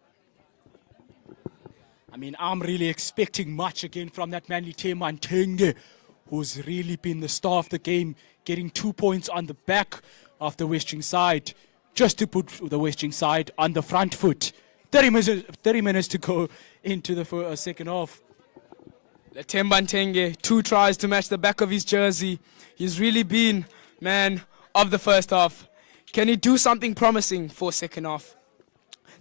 I'm really expecting much again from that man, Lite Mantenge, who's really been the star of the game, getting 2 points on the back of the Westering side, just to put the Westering side on the front foot. 30 minutes to go into the second half. Latemba Ntenge, 2 tries to match the back of his jersey. He's really been man of the first half. Can he do something promising for second half?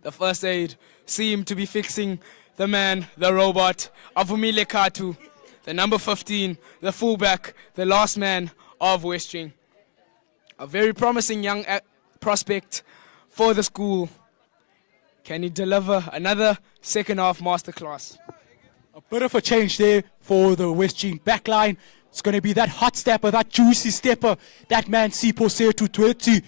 The first aid seemed to be fixing the man, the robot, Avumile Katu, the number 15, the fullback, the last man of Westering. A very promising young prospect for the school. Can he deliver another second half masterclass? A bit of a change there for the Westering backline. It's going to be that hot stepper, that juicy stepper, that man Sipho Setu Tweti,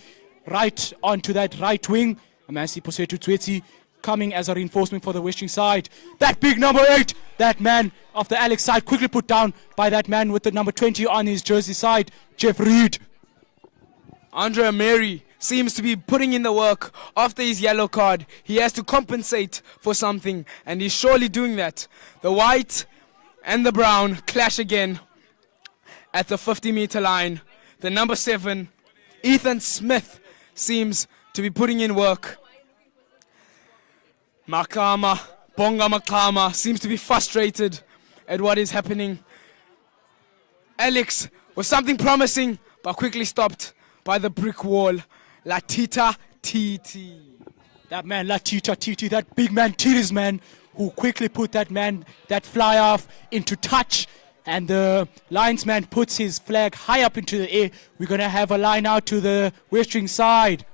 right onto that right wing. A man Sipho Setu Tweti coming as a reinforcement for the Westering side. That big number 8, that man of the Alex side, quickly put down by that man with the number 20 on his jersey side, Jeff Reed. Andre Mary seems to be putting in the work after his yellow card. He has to compensate for something, and he's surely doing that. The white and the brown clash again at the 50-meter line. The number 7, Ethan Smith, seems to be putting in work. Bonga Makama seems to be frustrated at what is happening. Alex was something promising, but quickly stopped by the brick wall. Latita Titi. That man, Latita Titi, that big man, Titi's man, who quickly put that man, that fly off into touch. And the linesman puts his flag high up into the air. We're going to have a line out to the Westering side.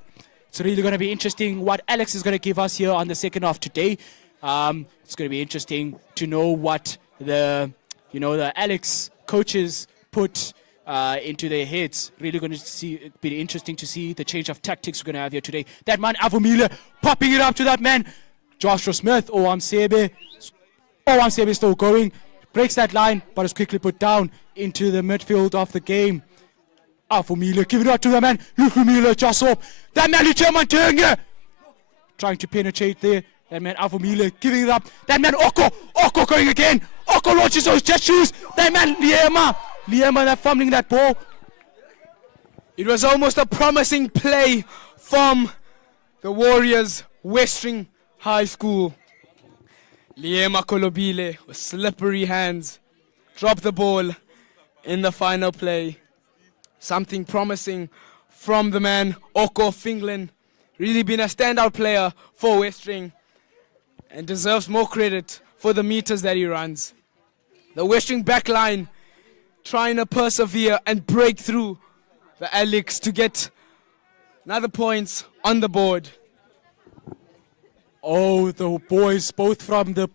It's really going to be interesting what Alex is going to give us here on the second half today. It's going to be interesting to know what the Alex coaches put into their heads. Really going to be interesting to see the change of tactics we're going to have here today. That man, Avumile, popping it up to that man, Joshua Smith. Owamsebe still going. Breaks that line, but is quickly put down into the midfield of the game. Avumile, give it up to that man. Avumile, just up. That man, Lichemantenge, trying to penetrate there. That man, Avumile, giving it up. That man, Oko going again. Oko launches those jet shoes. That man, Liema, that fumbling that ball. It was almost a promising play from the Warriors, Westering High School. Liema Kolobile with slippery hands dropped the ball in the final play. Something promising from the man, Oko Finglin. Really been a standout player for Westering and deserves more credit for the meters that he runs. The Westering backline trying to persevere and break through the Alex to get another points on the board. Oh, the boys, both from the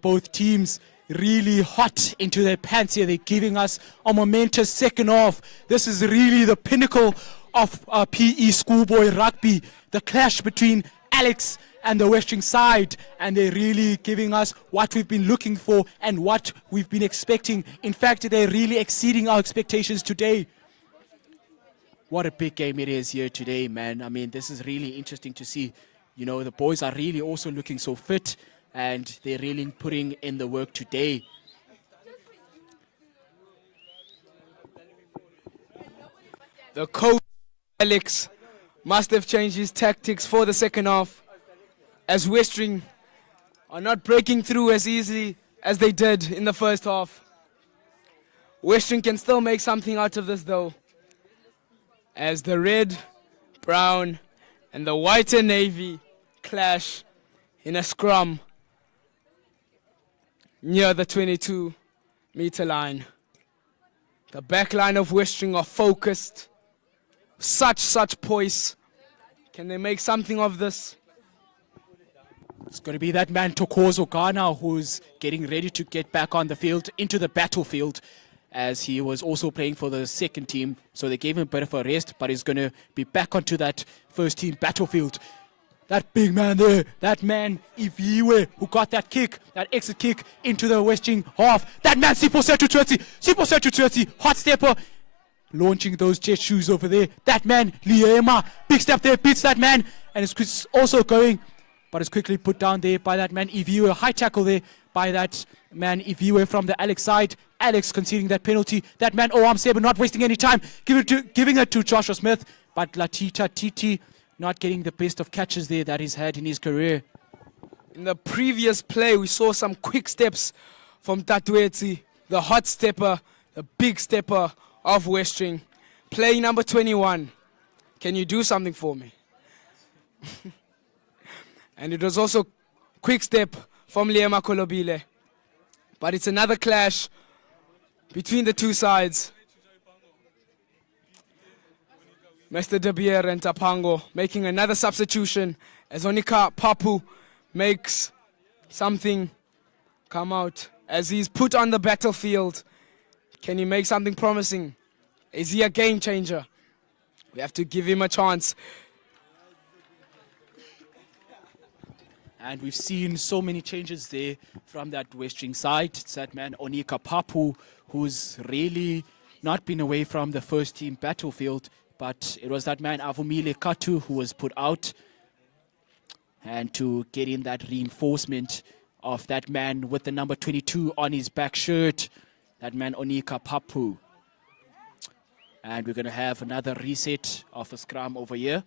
both teams, really hot into their pants here. They're giving us a momentous second half. This is really the pinnacle of PE schoolboy rugby. The clash between Alex and the Westering side, and they're really giving us what we've been looking for and what we've been expecting. In fact, they're really exceeding our expectations today. What a big game it is here today, man. I mean, this is really interesting to see. You know, the boys are really also looking so fit, and they're really putting in the work today. The coach, Alex, must have changed his tactics for the second half, as Westering are not breaking through as easily as they did in the first half. Westering can still make something out of this, though, as the red, brown, and the white and navy clash in a scrum near the 22-meter line. The back line of Westering are focused. Such poise. Can they make something of this? It's going to be that man, Tokozo Ghana, who's getting ready to get back on the field, into the battlefield, as he was also playing for the second team. So they gave him a bit of a rest, but he's going to be back onto that first team battlefield. That big man there, that man, Iviwe, who got that kick, that exit kick into the Westering half. That man, Sipo Setu, hot stepper, launching those jet shoes over there. That man, Liema, big step there, beats that man, and it's also going, but it's quickly put down there by that man, Iviwe. High tackle there by that man, Iviwe, from the Alex side. Alex conceding that penalty. That man, Owamsebe, not wasting any time, giving it to Joshua Smith, but Latita Titi not getting the best of catches there that he's had in his career. In the previous play, we saw some quick steps from Tatuetsi, the hot stepper, the big stepper of Westering. Play number 21. Can you do something for me? And it was also quick step from Liema Kolobile. But it's another clash between the two sides. Mr. De Beer and Tapango making another substitution as Onika Papu makes something come out as he's put on the battlefield. Can he make something promising? Is he a game changer? We have to give him a chance. And we've seen so many changes there from that Westering side. It's that man Onika Papu, who's really not been away from the first team battlefield, but it was that man Avumile Katu who was put out. And to get in that reinforcement of that man with the number 22 on his back shirt, that man Onika Papu. And we're going to have another reset of a scrum over here.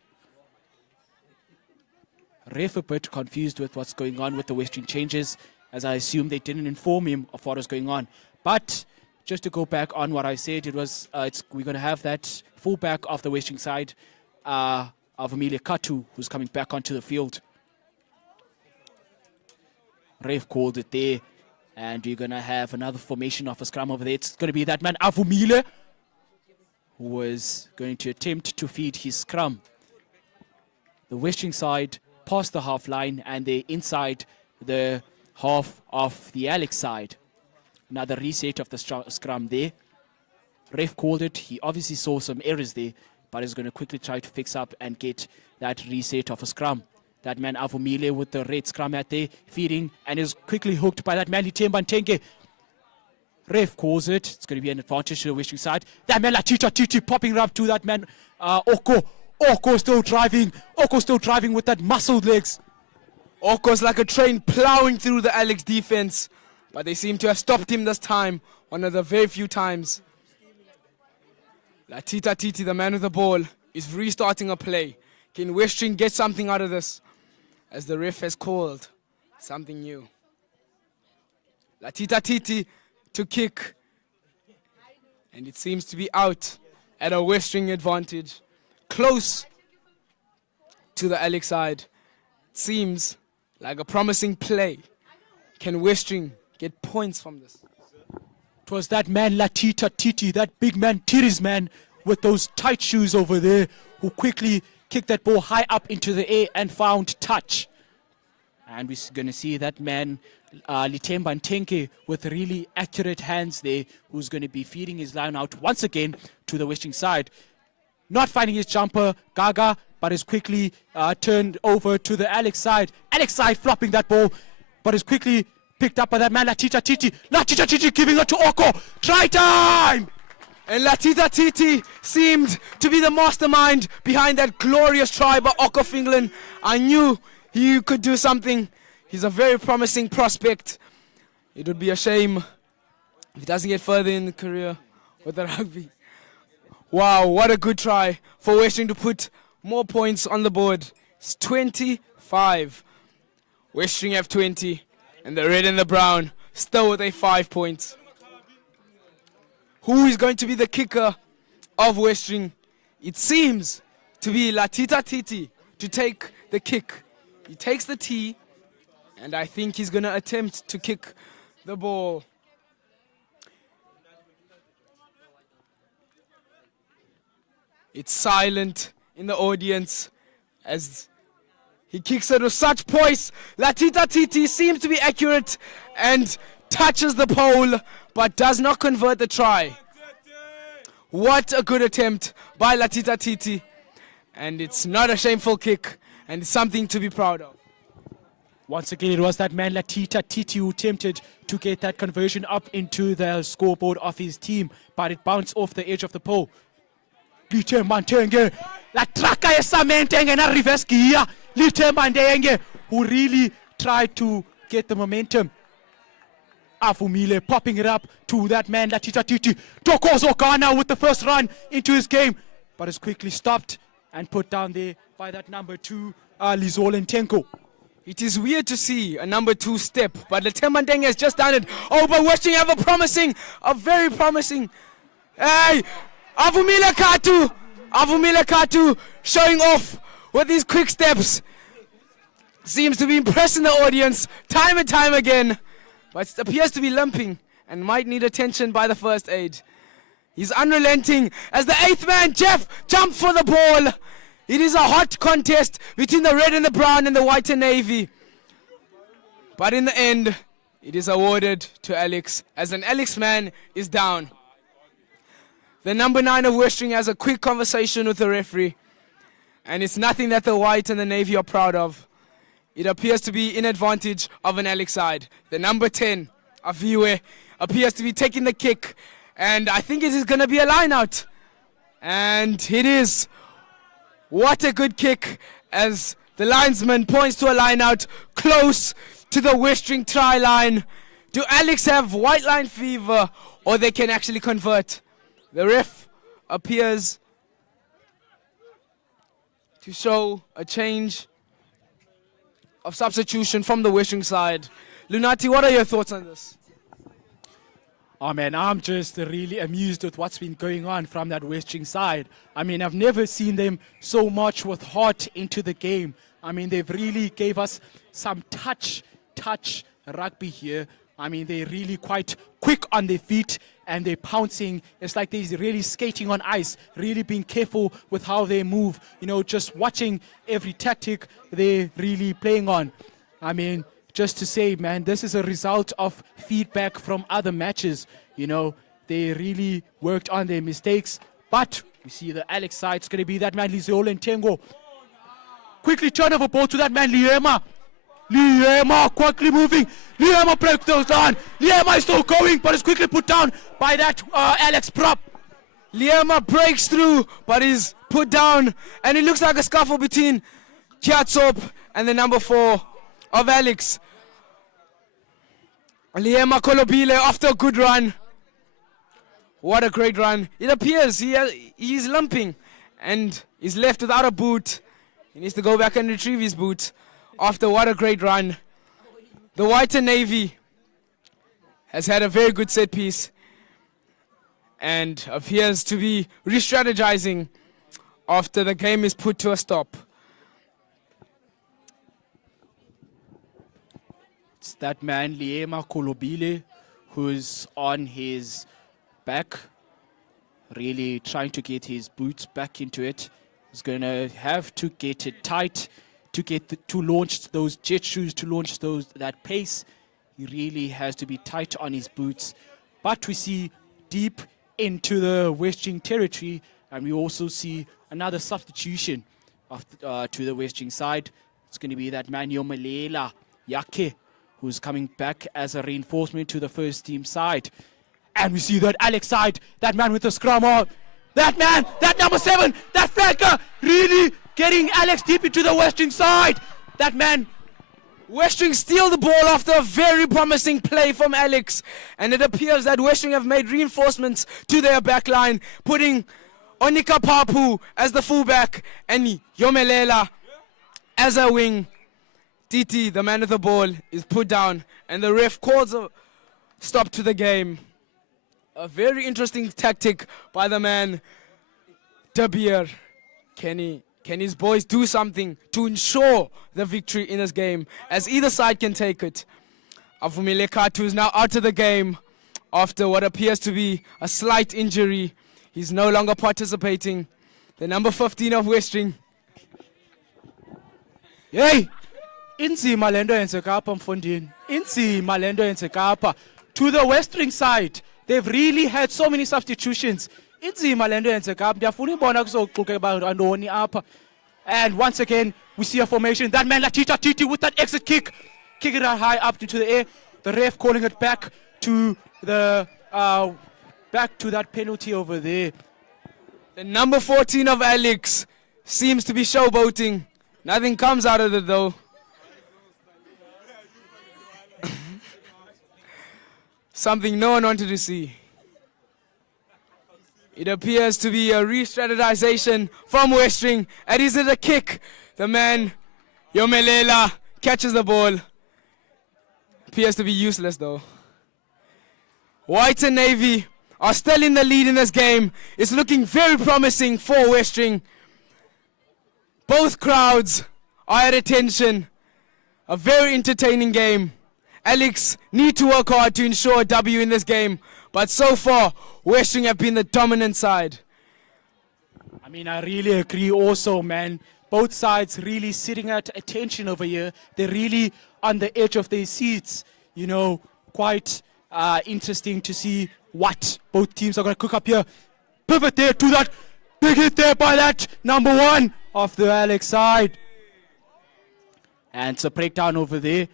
Ref a bit confused with what's going on with the Westering changes, as I assume they didn't inform him of what was going on. But just to go back on what I said, it was we're going to have that fullback of the Westering side, of Amelia Katu, who's coming back onto the field. Ref called it there, and we're going to have another formation of a scrum over there. It's going to be that man Avumile, who was going to attempt to feed his scrum. The Westering side past the half line, and they're inside the half of the Alex side. Another reset of the scrum there. Ref called it. He obviously saw some errors there, but is going to quickly try to fix up and get that reset of a scrum. That man Avumile with the red scrum at there, feeding, and is quickly hooked by that man Litemba Ntenge. Ref calls it. It's going to be an advantage to the Westering side. That man Latita Titi popping up to that man Oko. Oko still driving. Oko still driving with that muscled legs. Oko's like a train plowing through the Alex defense, but they seem to have stopped him this time, one of the very few times. Latita Titi, the man with the ball, is restarting a play. Can Westering get something out of this, as the ref has called something new? Latita Titi to kick, and it seems to be out at a Westering advantage. Close to the Alex side. It seems like a promising play. Can Westering get points from this? It was that man Latita Titi, that big man, Titi's man, with those tight shoes over there, who quickly kicked that ball high up into the air and found touch. And we're going to see that man, Litemba Ntenge, with really accurate hands there, who's going to be feeding his line out once again to the Westering side. Not finding his jumper, Gaga, but is quickly turned over to the Alex side. Alex side flopping that ball, but is quickly picked up by that man, Latita Titi. Latita Titi giving it to Oko. Try time! And Latita Titi seemed to be the mastermind behind that glorious try by Oko Finland. I knew he could do something. He's a very promising prospect. It would be a shame if he doesn't get further in the career with the rugby. Wow, what a good try for Westering to put more points on the board. It's 25. Westering have 20, and the red and the brown still with a 5 points. Who is going to be the kicker of Westering? It seems to be Latita Titi to take the kick. He takes the tee, and I think he's going to attempt to kick the ball. It's silent in the audience as he kicks it with such poise. Latita Titi seems to be accurate and touches the pole, but does not convert the try. What a good attempt by Latita Titi. And it's not a shameful kick, and it's something to be proud of. Once again, it was that man Latita Titi who attempted to get that conversion up into the scoreboard of his team, but it bounced off the edge of the pole. Litemba Ntenge, la traka Ntenge na reverse gear. Litemba Ntenge, who really tried to get the momentum. Avumile popping it up to that man Latita Titi. Tokozo Ghana with the first run into his game, but is quickly stopped and put down there by that number 2, Lizol Ntenko. It is weird to see a number 2 step, but Litemba Ntenge has just done it. Oh, but Westering have a very promising. Hey, Avumile Katu showing off with these quick steps. Seems to be impressing the audience time and time again, but it appears to be limping and might need attention by the first aid. He's unrelenting as the 8th man, Jeff, jumps for the ball. It is a hot contest between the red and the brown and the white and navy. But in the end, it is awarded to Alex, as an Alex man is down. The number 9 of Westering has a quick conversation with the referee, and it's nothing that the white and the navy are proud of. It appears to be in advantage of an Alex side. The number 10, Aviwe, appears to be taking the kick. And I think it is going to be a line out. And it is. What a good kick as the linesman points to a line out close to the Westering try line. Do Alex have white line fever or they can actually convert? The ref appears to show a change of substitution from the Westering side. Lunati, what are your thoughts on this? Oh man, I'm just really amused with what's been going on from that Westering side. I mean, I've never seen them so much with heart into the game. I mean, they've really gave us some touch rugby here. I mean, they're really quite quick on their feet and they're pouncing. It's like they're really skating on ice, really being careful with how they move. You know, just watching every tactic they're really playing on. I mean, just to say, man, this is a result of feedback from other matches. You know, they really worked on their mistakes. But you see the Alex side, it's going to be that man, Lizeola and Tengo. Quickly turn over ball to that man, Liema. Liema quickly moving. Liema breaks those down. Liema is still going, but is quickly put down by that Alex prop. Liema breaks through, but is put down. And it looks like a scuffle between Kyatsop and the number 4 of Alex. Liema Kolobile after a good run. What a great run. It appears he's limping and is left without a boot. He needs to go back and retrieve his boot after what a great run. The White and Navy has had a very good set piece and appears to be re-strategizing after the game is put to a stop. It's that man, Liema Kolobile, who's on his back, really trying to get his boots back into it. He's going to have to get it tight to get to launch those jet shoes, to launch that pace. He really has to be tight on his boots. But we see deep into the Westering territory, and we also see another substitution to the Westering side. It's going to be that man, Yomelela Yake, who's coming back as a reinforcement to the first team side. And we see that Alex side, that man with the scrum out. That man, that number 7, that flanker, really getting Alex deep into the Westering side. That man. Westering steal the ball after a very promising play from Alex. And it appears that Westering have made reinforcements to their back line, putting Onika Papu as the fullback and Yomelela as a wing. Titi, the man of the ball, is put down and the ref calls a stop to the game. A very interesting tactic by the man, De Beer. Can his boys do something to ensure the victory in this game, as either side can take it? Avumile Katu is now out of the game after what appears to be a slight injury. He's no longer participating. The number 15 of Westering. Hey! Inzima lento yenzeka apha mfondini. Inzima lento yenzeka apha. To the Westering side, they've really had so many substitutions. Inzima lento yenzeka apha. Ndiyafuna ibona kuzoxukeka ntoni apha. And once again, we see a formation. That man Latita Titi with that exit kick. Kick it out high up into the air. The ref calling it back to the back to that penalty over there. The number 14 of Alex seems to be showboating. Nothing comes out of it though. Something no one wanted to see. It appears to be a re-strategization from Westering. And is it a kick? The man, Yomelela, catches the ball. Appears to be useless though. White and Navy are still in the lead in this game. It's looking very promising for Westering. Both crowds are at attention. A very entertaining game. Alex need to work hard to ensure a W in this game. But so far, Westering have been the dominant side. I mean, I really agree also, man. Both sides really sitting at attention over here. They're really on the edge of their seats. You know, quite interesting to see what both teams are going to cook up here. Pivot there to that. Big hit there by that number 1 of the Alex side. And it's a breakdown over there.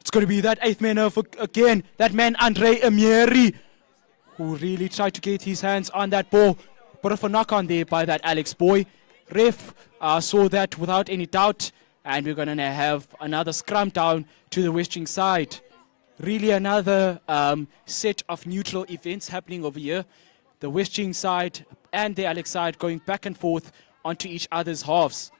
It's going to be that 8th man again. That man, Andre Amieri, who really tried to get his hands on that ball. Bit of a knock on there by that Alex boy. Ref saw that without any doubt. And we're going to have another scrum down to the Westering side. Really another set of neutral events happening over here. The Westering side and the Alex side going back and forth onto each other's halves.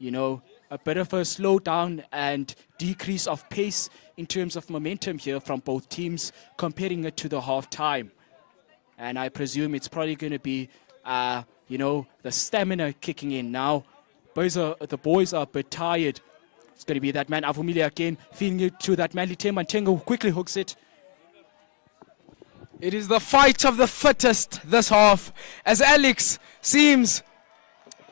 You know, a bit of a slowdown and decrease of pace in terms of momentum here from both teams, comparing it to the half time. And I presume it's probably going to be, you know, the stamina kicking in now. The boys are a bit tired. It's going to be that man, Avumile again, feeding it to that man, Litema Ntengo, who quickly hooks it. It is the fight of the fittest this half, as Alex seems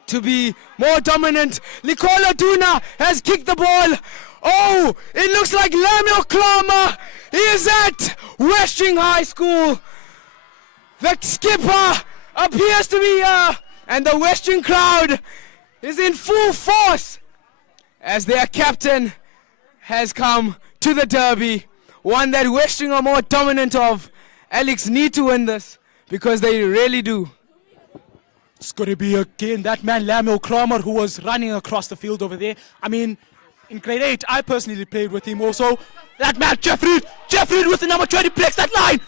to be more dominant. Likolo Duna has kicked the ball. Oh, it looks like Lamio Klama is at Westering High School. The skipper appears to be here, and the Westering crowd is in full force as their captain has come to the derby, one that Westering are more dominant of. Alex need to win this because they really do. It's going to be again that man, Lamio Kramer, who was running across the field over there. I mean, in grade 8, I personally played with him also. That man, Jeffrey with the number 20 breaks that line.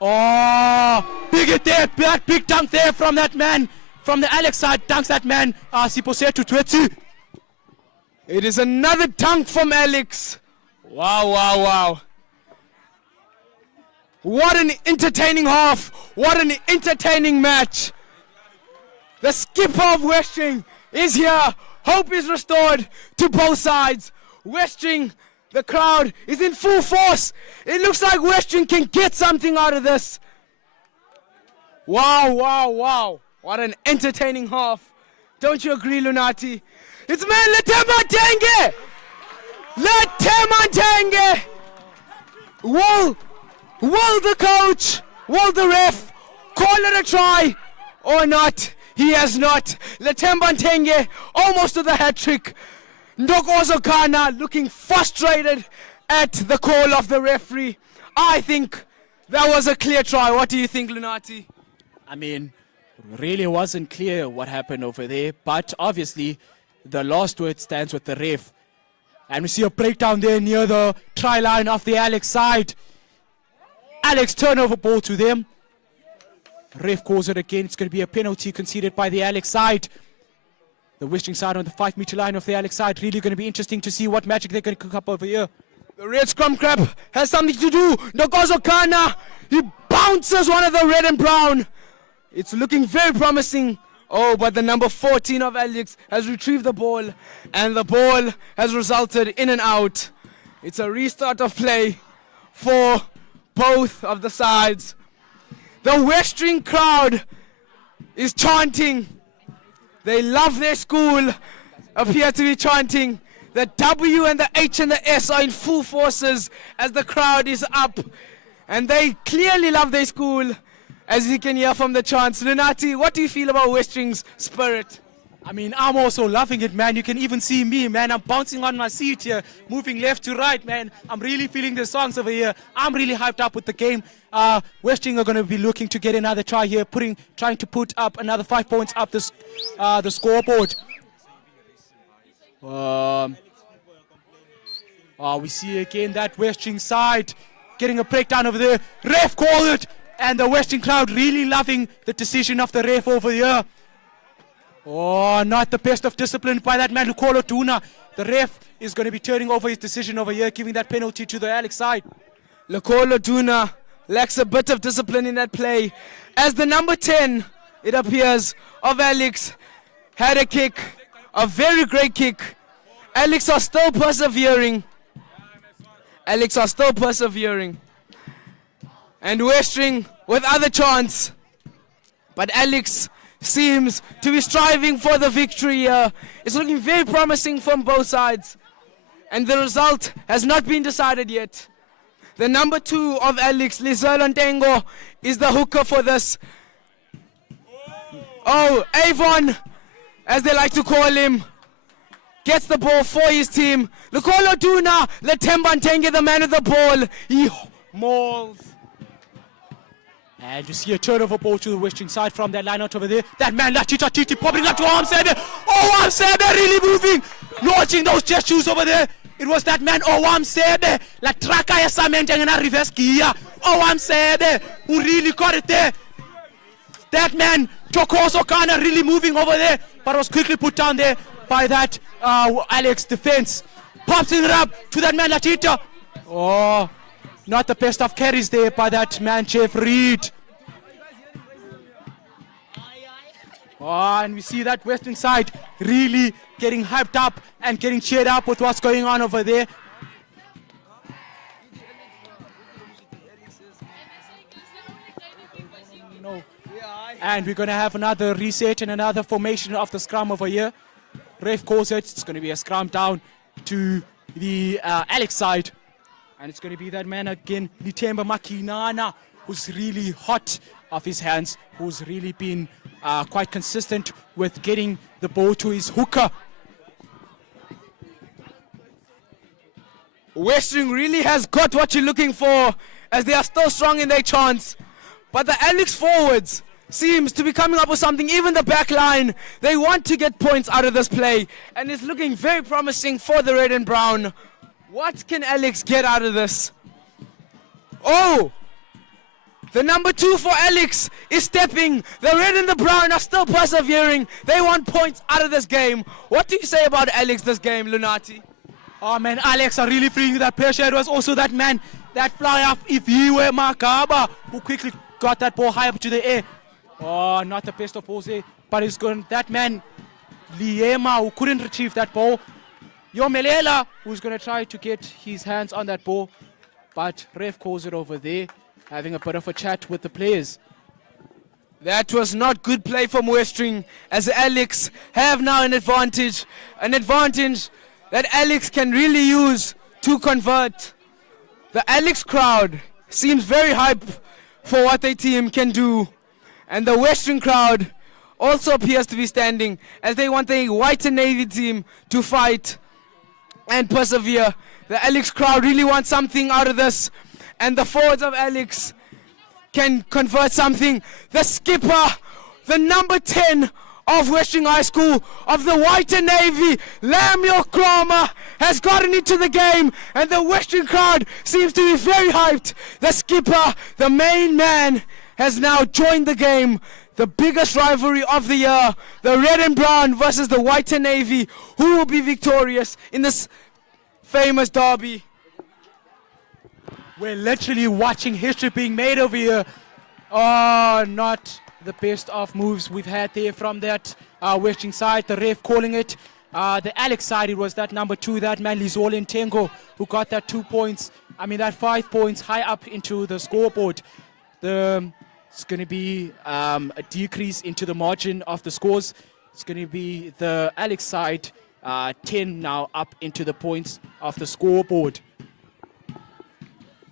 Oh, big hit there, big dunk there from that man. From the Alex side, dunks that man, Siposetu Twetsi. It is another dunk from Alex. Wow, wow, wow. What an entertaining half. What an entertaining match. The skipper of Westering is here. Hope is restored to both sides. Westering, the crowd is in full force. It looks like Westering can get something out of this. Wow, wow, wow. What an entertaining half. Don't you agree, Lunati? It's man Letema Tenge. Will the coach, will the ref call it a try or not? He has not. Letema Tenge almost to the hat trick. Ndokozo Kana looking frustrated at the call of the referee. I think that was a clear try. What do you think, Lunati? I mean, really wasn't clear what happened over there, but obviously the last word stands with the ref. And we see a breakdown there near the try line of the Alex side. Alex turnover ball to them. Ref calls it again. It's going to be a penalty conceded by the Alex side. The Westering side on the 5-meter line of the Alex side. Really going to be interesting to see what magic they're going to cook up over here. The red scrum crab has something to do. Ndokozo Kana, he bounces one of the red and brown. It's looking very promising. Oh, but the number 14 of Alex has retrieved the ball, and the ball has resulted in an out. It's a restart of play for both of the sides. The Westering crowd is chanting. They love their school, appear to be chanting. The W and the H and the S are in full forces as the crowd is up. And they clearly love their school, as you can hear from the chants. Lunati, what do you feel about Westering's spirit? I mean, I'm also loving it, man. You can even see me, man. I'm bouncing on my seat here, moving left to right, man. I'm really feeling the songs over here. I'm really hyped up with the game. Westering are going to be looking to get another try here, trying to put up another 5 points up the scoreboard. We see again that Westering side getting a breakdown over there. Ref called it, and the Westering crowd really loving the decision of the ref over here. Oh, not the best of discipline by that man, Lukolo Duna. The ref is going to be turning over his decision over here, giving that penalty to the Alex side. Lukolo Duna lacks a bit of discipline in that play. As the number 10, it appears, of Alex had a kick, a very great kick. Alex are still persevering. And Westering with other chance. But Alex seems to be striving for the victory here. It's looking very promising from both sides. And the result has not been decided yet. The number 2 of Alex, Lizelle Ntengo, is the hooker for this. Oh, Avon, as they like to call him. gets the ball for his team. Lukolo Duna, Letemba Ntenge, the man of the ball. He mauls. And you see a turnover ball to the Westering side from that line out over there. That man, Lachita Titi, popping up to Armsebe. Oh, Armsebe really moving. Launching those gestures over there. It was that man, oh, Armsebe. La traka ya Samentangana reverse gear. Oh, Armsebe, who really got it there. That man, Tokoso Kana, really moving over there. But was quickly put down there by that Alex defense. Pops it up to that man, Lachita. Oh, not the best of carries there by that man, Jeff Reed. Oh, and we see that Western side really getting hyped up and getting cheered up with what's going on over there. No. And we're going to have another reset and another formation of the scrum over here. Ref calls it. It's going to be a scrum down to the Alex side. And it's going to be that man again, Litemba Makinana, who's really hot off his hands, who's really been quite consistent with getting the ball to his hooker. Westering really has got what you're looking for, as they are still strong in their chance. But the Alex forwards seems to be coming up with something. Even the back line, they want to get points out of this play. And it's looking very promising for the red and brown. What can Alex get out of this? Oh! The number 2 for Alex is stepping. The red and the brown are still persevering. They want points out of this game. What do you say about Alex this game, Lunati? Oh man, Alex are really feeling that pressure. It was also that man, that fly up, if he were Makaba, who quickly got that ball high up to the air. Oh, not the best of balls there, but it's going, that man, Liema, who couldn't retrieve that ball. Yomelela, who's going to try to get his hands on that ball, but ref calls it over there, having a bit of a chat with the players. That was not good play from Westering, as Alex have now an advantage that Alex can really use to convert. The Alex crowd seems very hype for what their team can do, and the Western crowd also appears to be standing as they want the white and navy team to fight and persevere. The Alex crowd really wants something out of this, and the forwards of Alex can convert something. The skipper, the number 10 of Westering High School, of the white and navy, Lemuel Kramer, has gotten into the game, and the Western crowd seems to be very hyped. The skipper, the main man, has now joined the game. The biggest rivalry of the year, the red and brown versus the white and navy. Who will be victorious in this famous derby? We're literally watching history being made over here. Oh, not the best of moves we've had there from that Westering side. The ref calling it. The Alex side, it was that number 2, that man Lizole Ntengo, who got that 2 points. I mean, that 5 points high up into the scoreboard. It's going to be a decrease into the margin of the scores. It's going to be the Alex side 10 now up into the points of the scoreboard.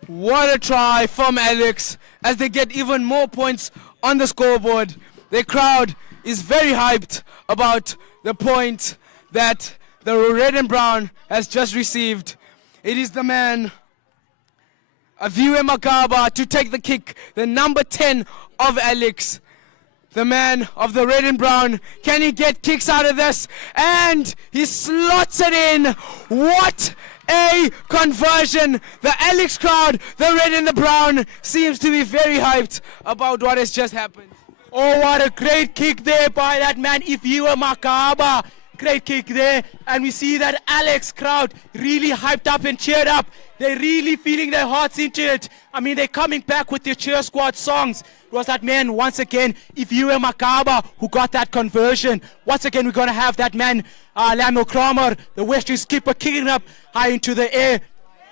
What a try from Alex as they get even more points on the scoreboard. The crowd is very hyped about the point that the red and brown has just received. It is the man, Aviwe Makaba, to take the kick, the number 10 of Alex. The man of the red and brown. Can he get kicks out of this? And he slots it in. What a conversion. The Alex crowd, the red and the brown, seems to be very hyped about what has just happened. Oh, what a great kick there by that man, Ifiwa Makaba. Great kick there. And we see that Alex crowd really hyped up and cheered up. They're really feeling their hearts into it. I mean, they're coming back with their cheer squad songs. It was that man, once again, Ifiwe Makaba, who got that conversion. Once again, we're going to have that man, Lemuel Kramer, the Western skipper, kicking up high into the air.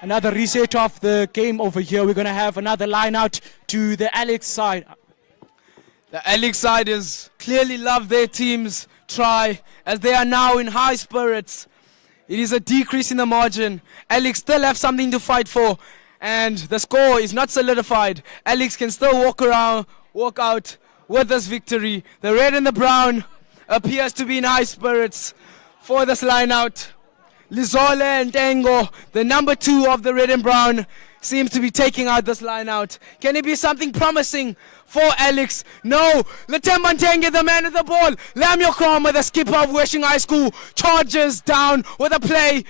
Another reset of the game over here. We're going to have another line out to the Alex side. The Alex side has clearly loved their team's try, as they are now in high spirits. It is a decrease in the margin. Alex still have something to fight for, and the score is not solidified. Alex can still walk out with this victory. The red and the brown appears to be in high spirits for this line out. Lizole and Tengo, the number 2 of the red and brown, seems to be taking out this line out. Can it be something promising for Alex? No. Latemba Ntenge, the man of the ball. Lamio Krama, the skipper of Westering High School, charges down with a play.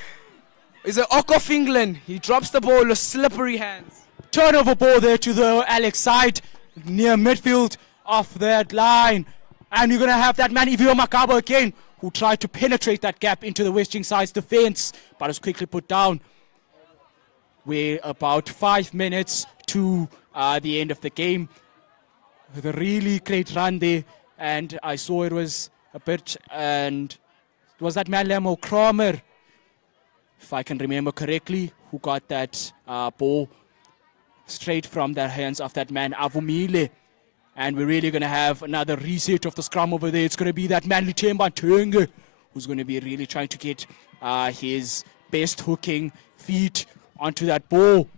Is it Okof England? He drops the ball with slippery hands. Turnover ball there to the Alex side, near midfield of that line. And you're going to have that man, Ivio Makabo again, who tried to penetrate that gap into the Westering side's defense, but was quickly put down. We're about 5 minutes to the end of the game. With a really great run there, and I saw it was a bit, and it was that man Lamo Kramer, if I can remember correctly, who got that ball straight from the hands of that man Avumile. And we're really going to have another reset of the scrum over there. It's going to be that man Litemba Ntenge, who's going to be really trying to get his best hooking feet onto that ball.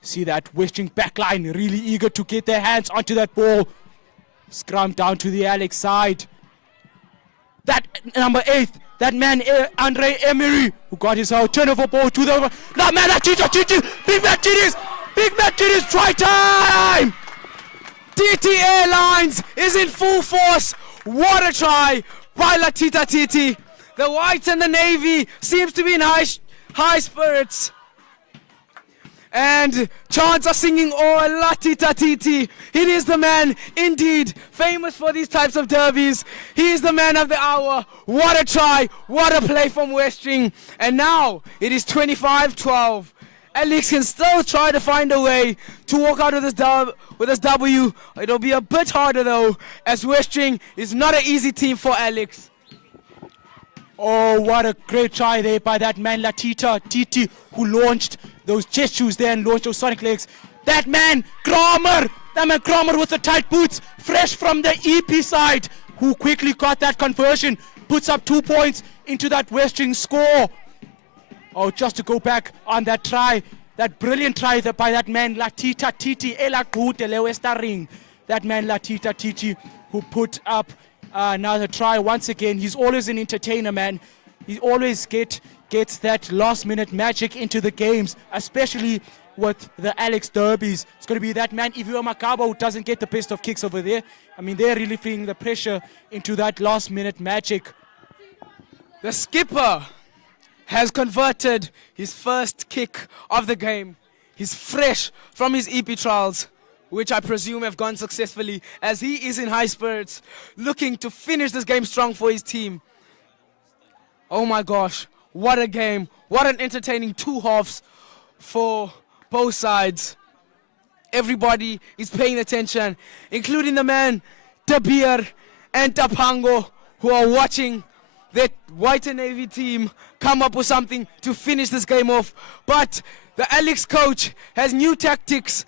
See that Westering backline really eager to get their hands onto that ball. Scrum down to the Alex side. That number 8, that man Andre Emery, who got his turnover ball to the... That man, Big Matt Titties, try time! TT Airlines is in full force. What a try by Latita Titi. The whites and the navy seems to be in high spirits. And chants are singing, oh, Latita Titi. It is the man, indeed, famous for these types of derbies. He is the man of the hour. What a try. What a play from Westering. And now it is 25-12. Alex can still try to find a way to walk out of this with this W. It'll be a bit harder though, as Westering is not an easy team for Alex. Oh, what a great try there by that man Latita Titi, who launched those chest shoes there and launched those sonic legs. That man Kramer with the tight boots, fresh from the EP side, who quickly got that conversion, puts up 2 points into that Westering score. Oh, just to go back on that try, that brilliant try by that man Latita Titi, Westering. That man Latita Titi, who put up another try once again. He's always an entertainer, man. He always gets that last minute magic into the games, especially with the Alex derbies. It's going to be that man Ivio Makabo who doesn't get the best of kicks over there. I mean, they're really feeling the pressure into that last minute magic. The skipper has converted his first kick of the game. He's fresh from his EP trials, which I presume have gone successfully, as he is in high spirits, looking to finish this game strong for his team. Oh my gosh, what a game. What an entertaining 2 halves for both sides. Everybody is paying attention, including the man, Tabir and Tapango, who are watching that white and navy team come up with something to finish this game off. But the Alex coach has new tactics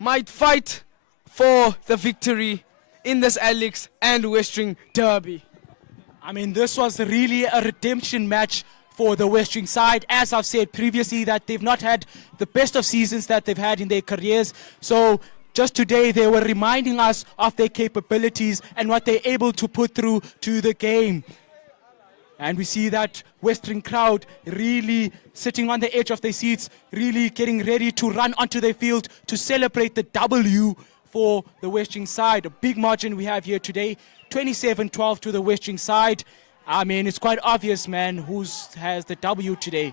might fight for the victory in this Alex and Westering derby. I mean, this was really a redemption match for the Westering side. As I've said previously, that they've not had the best of seasons that they've had in their careers. So just today, they were reminding us of their capabilities and what they're able to put through to the game. And we see that Westering crowd really sitting on the edge of their seats, really getting ready to run onto their field to celebrate the W for the Westering side. A big margin we have here today, 27-12 to the Westering side. I mean, it's quite obvious, man, who has the W today.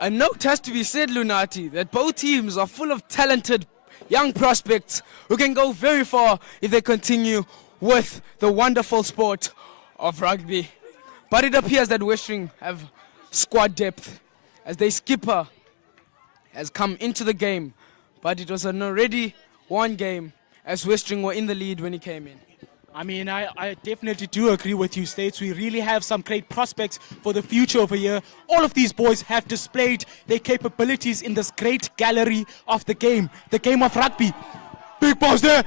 A note has to be said, Lunati, that both teams are full of talented young prospects who can go very far if they continue with the wonderful sport of rugby. But it appears that Westering have squad depth, as their skipper has come into the game. But it was an already won game, as Westering were in the lead when he came in. I mean, I definitely do agree with you, States. We really have some great prospects for the future over here. All of these boys have displayed their capabilities in this great gallery of the game of rugby. Big balls there.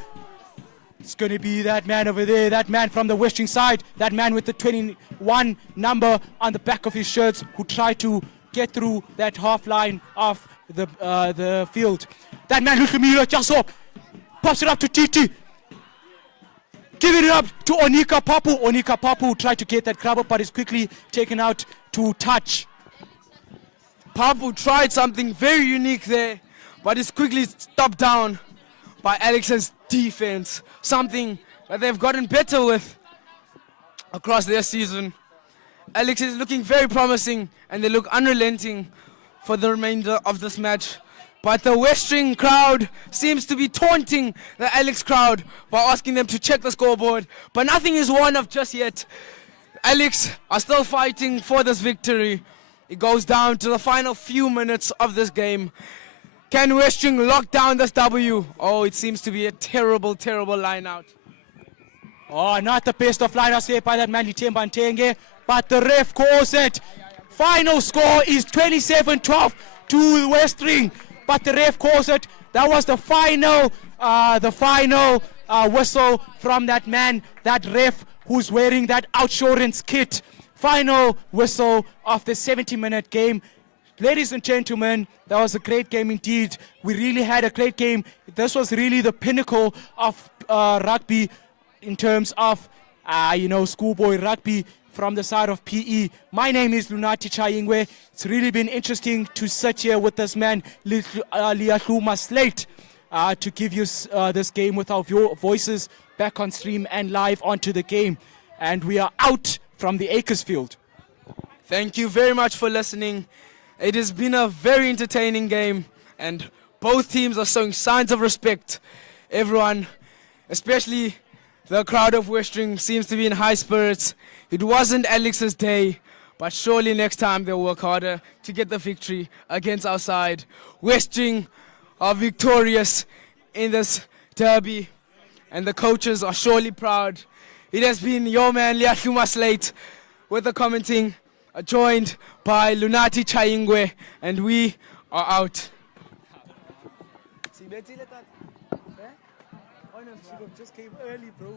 It's going to be that man over there, that man from the Westering side, that man with the 21 number on the back of his shirts, who tried to get through that half line of the field. That man, Lukamila, just up, pops it up to TT. Give it up to Onika Papu. Onika Papu tried to get that grab up, but is quickly taken out to touch. Papu tried something very unique there, but is quickly stopped down by Alex's defense. Something that they've gotten better with across their season. Alex is looking very promising, and they look unrelenting for the remainder of this match. But the Westering crowd seems to be taunting the Alex crowd by asking them to check the scoreboard. But nothing is won of just yet. Alex are still fighting for this victory. It goes down to the final few minutes of this game. Can Westering lock down this W? Oh, it seems to be a terrible, terrible line out. Oh, not the best of lineups there by that man Litemba Ntenge, but the ref calls it. Final score is 27-12 to Westering, but the ref calls it. That was the final whistle from that man, that ref who's wearing that Outsurance kit. Final whistle of the 70-minute game. Ladies and gentlemen, that was a great game indeed. We really had a great game. This was really the pinnacle of rugby in terms of, schoolboy rugby from the side of PE. My name is Lunati Chayingwe. It's really been interesting to sit here with this man, Liahluma Slate, to give you this game with our voices back on stream and live onto the game. And we are out from the Acres Field. Thank you very much for listening. It has been a very entertaining game, and both teams are showing signs of respect. Everyone, especially the crowd of Westering, seems to be in high spirits. It wasn't Alex's day, but surely next time they'll work harder to get the victory against our side. Westering are victorious in this derby, and the coaches are surely proud. It has been your man Liahluma Slate with the commenting, joined by Lunati Chayingwe, and we are out. Just came early, bro.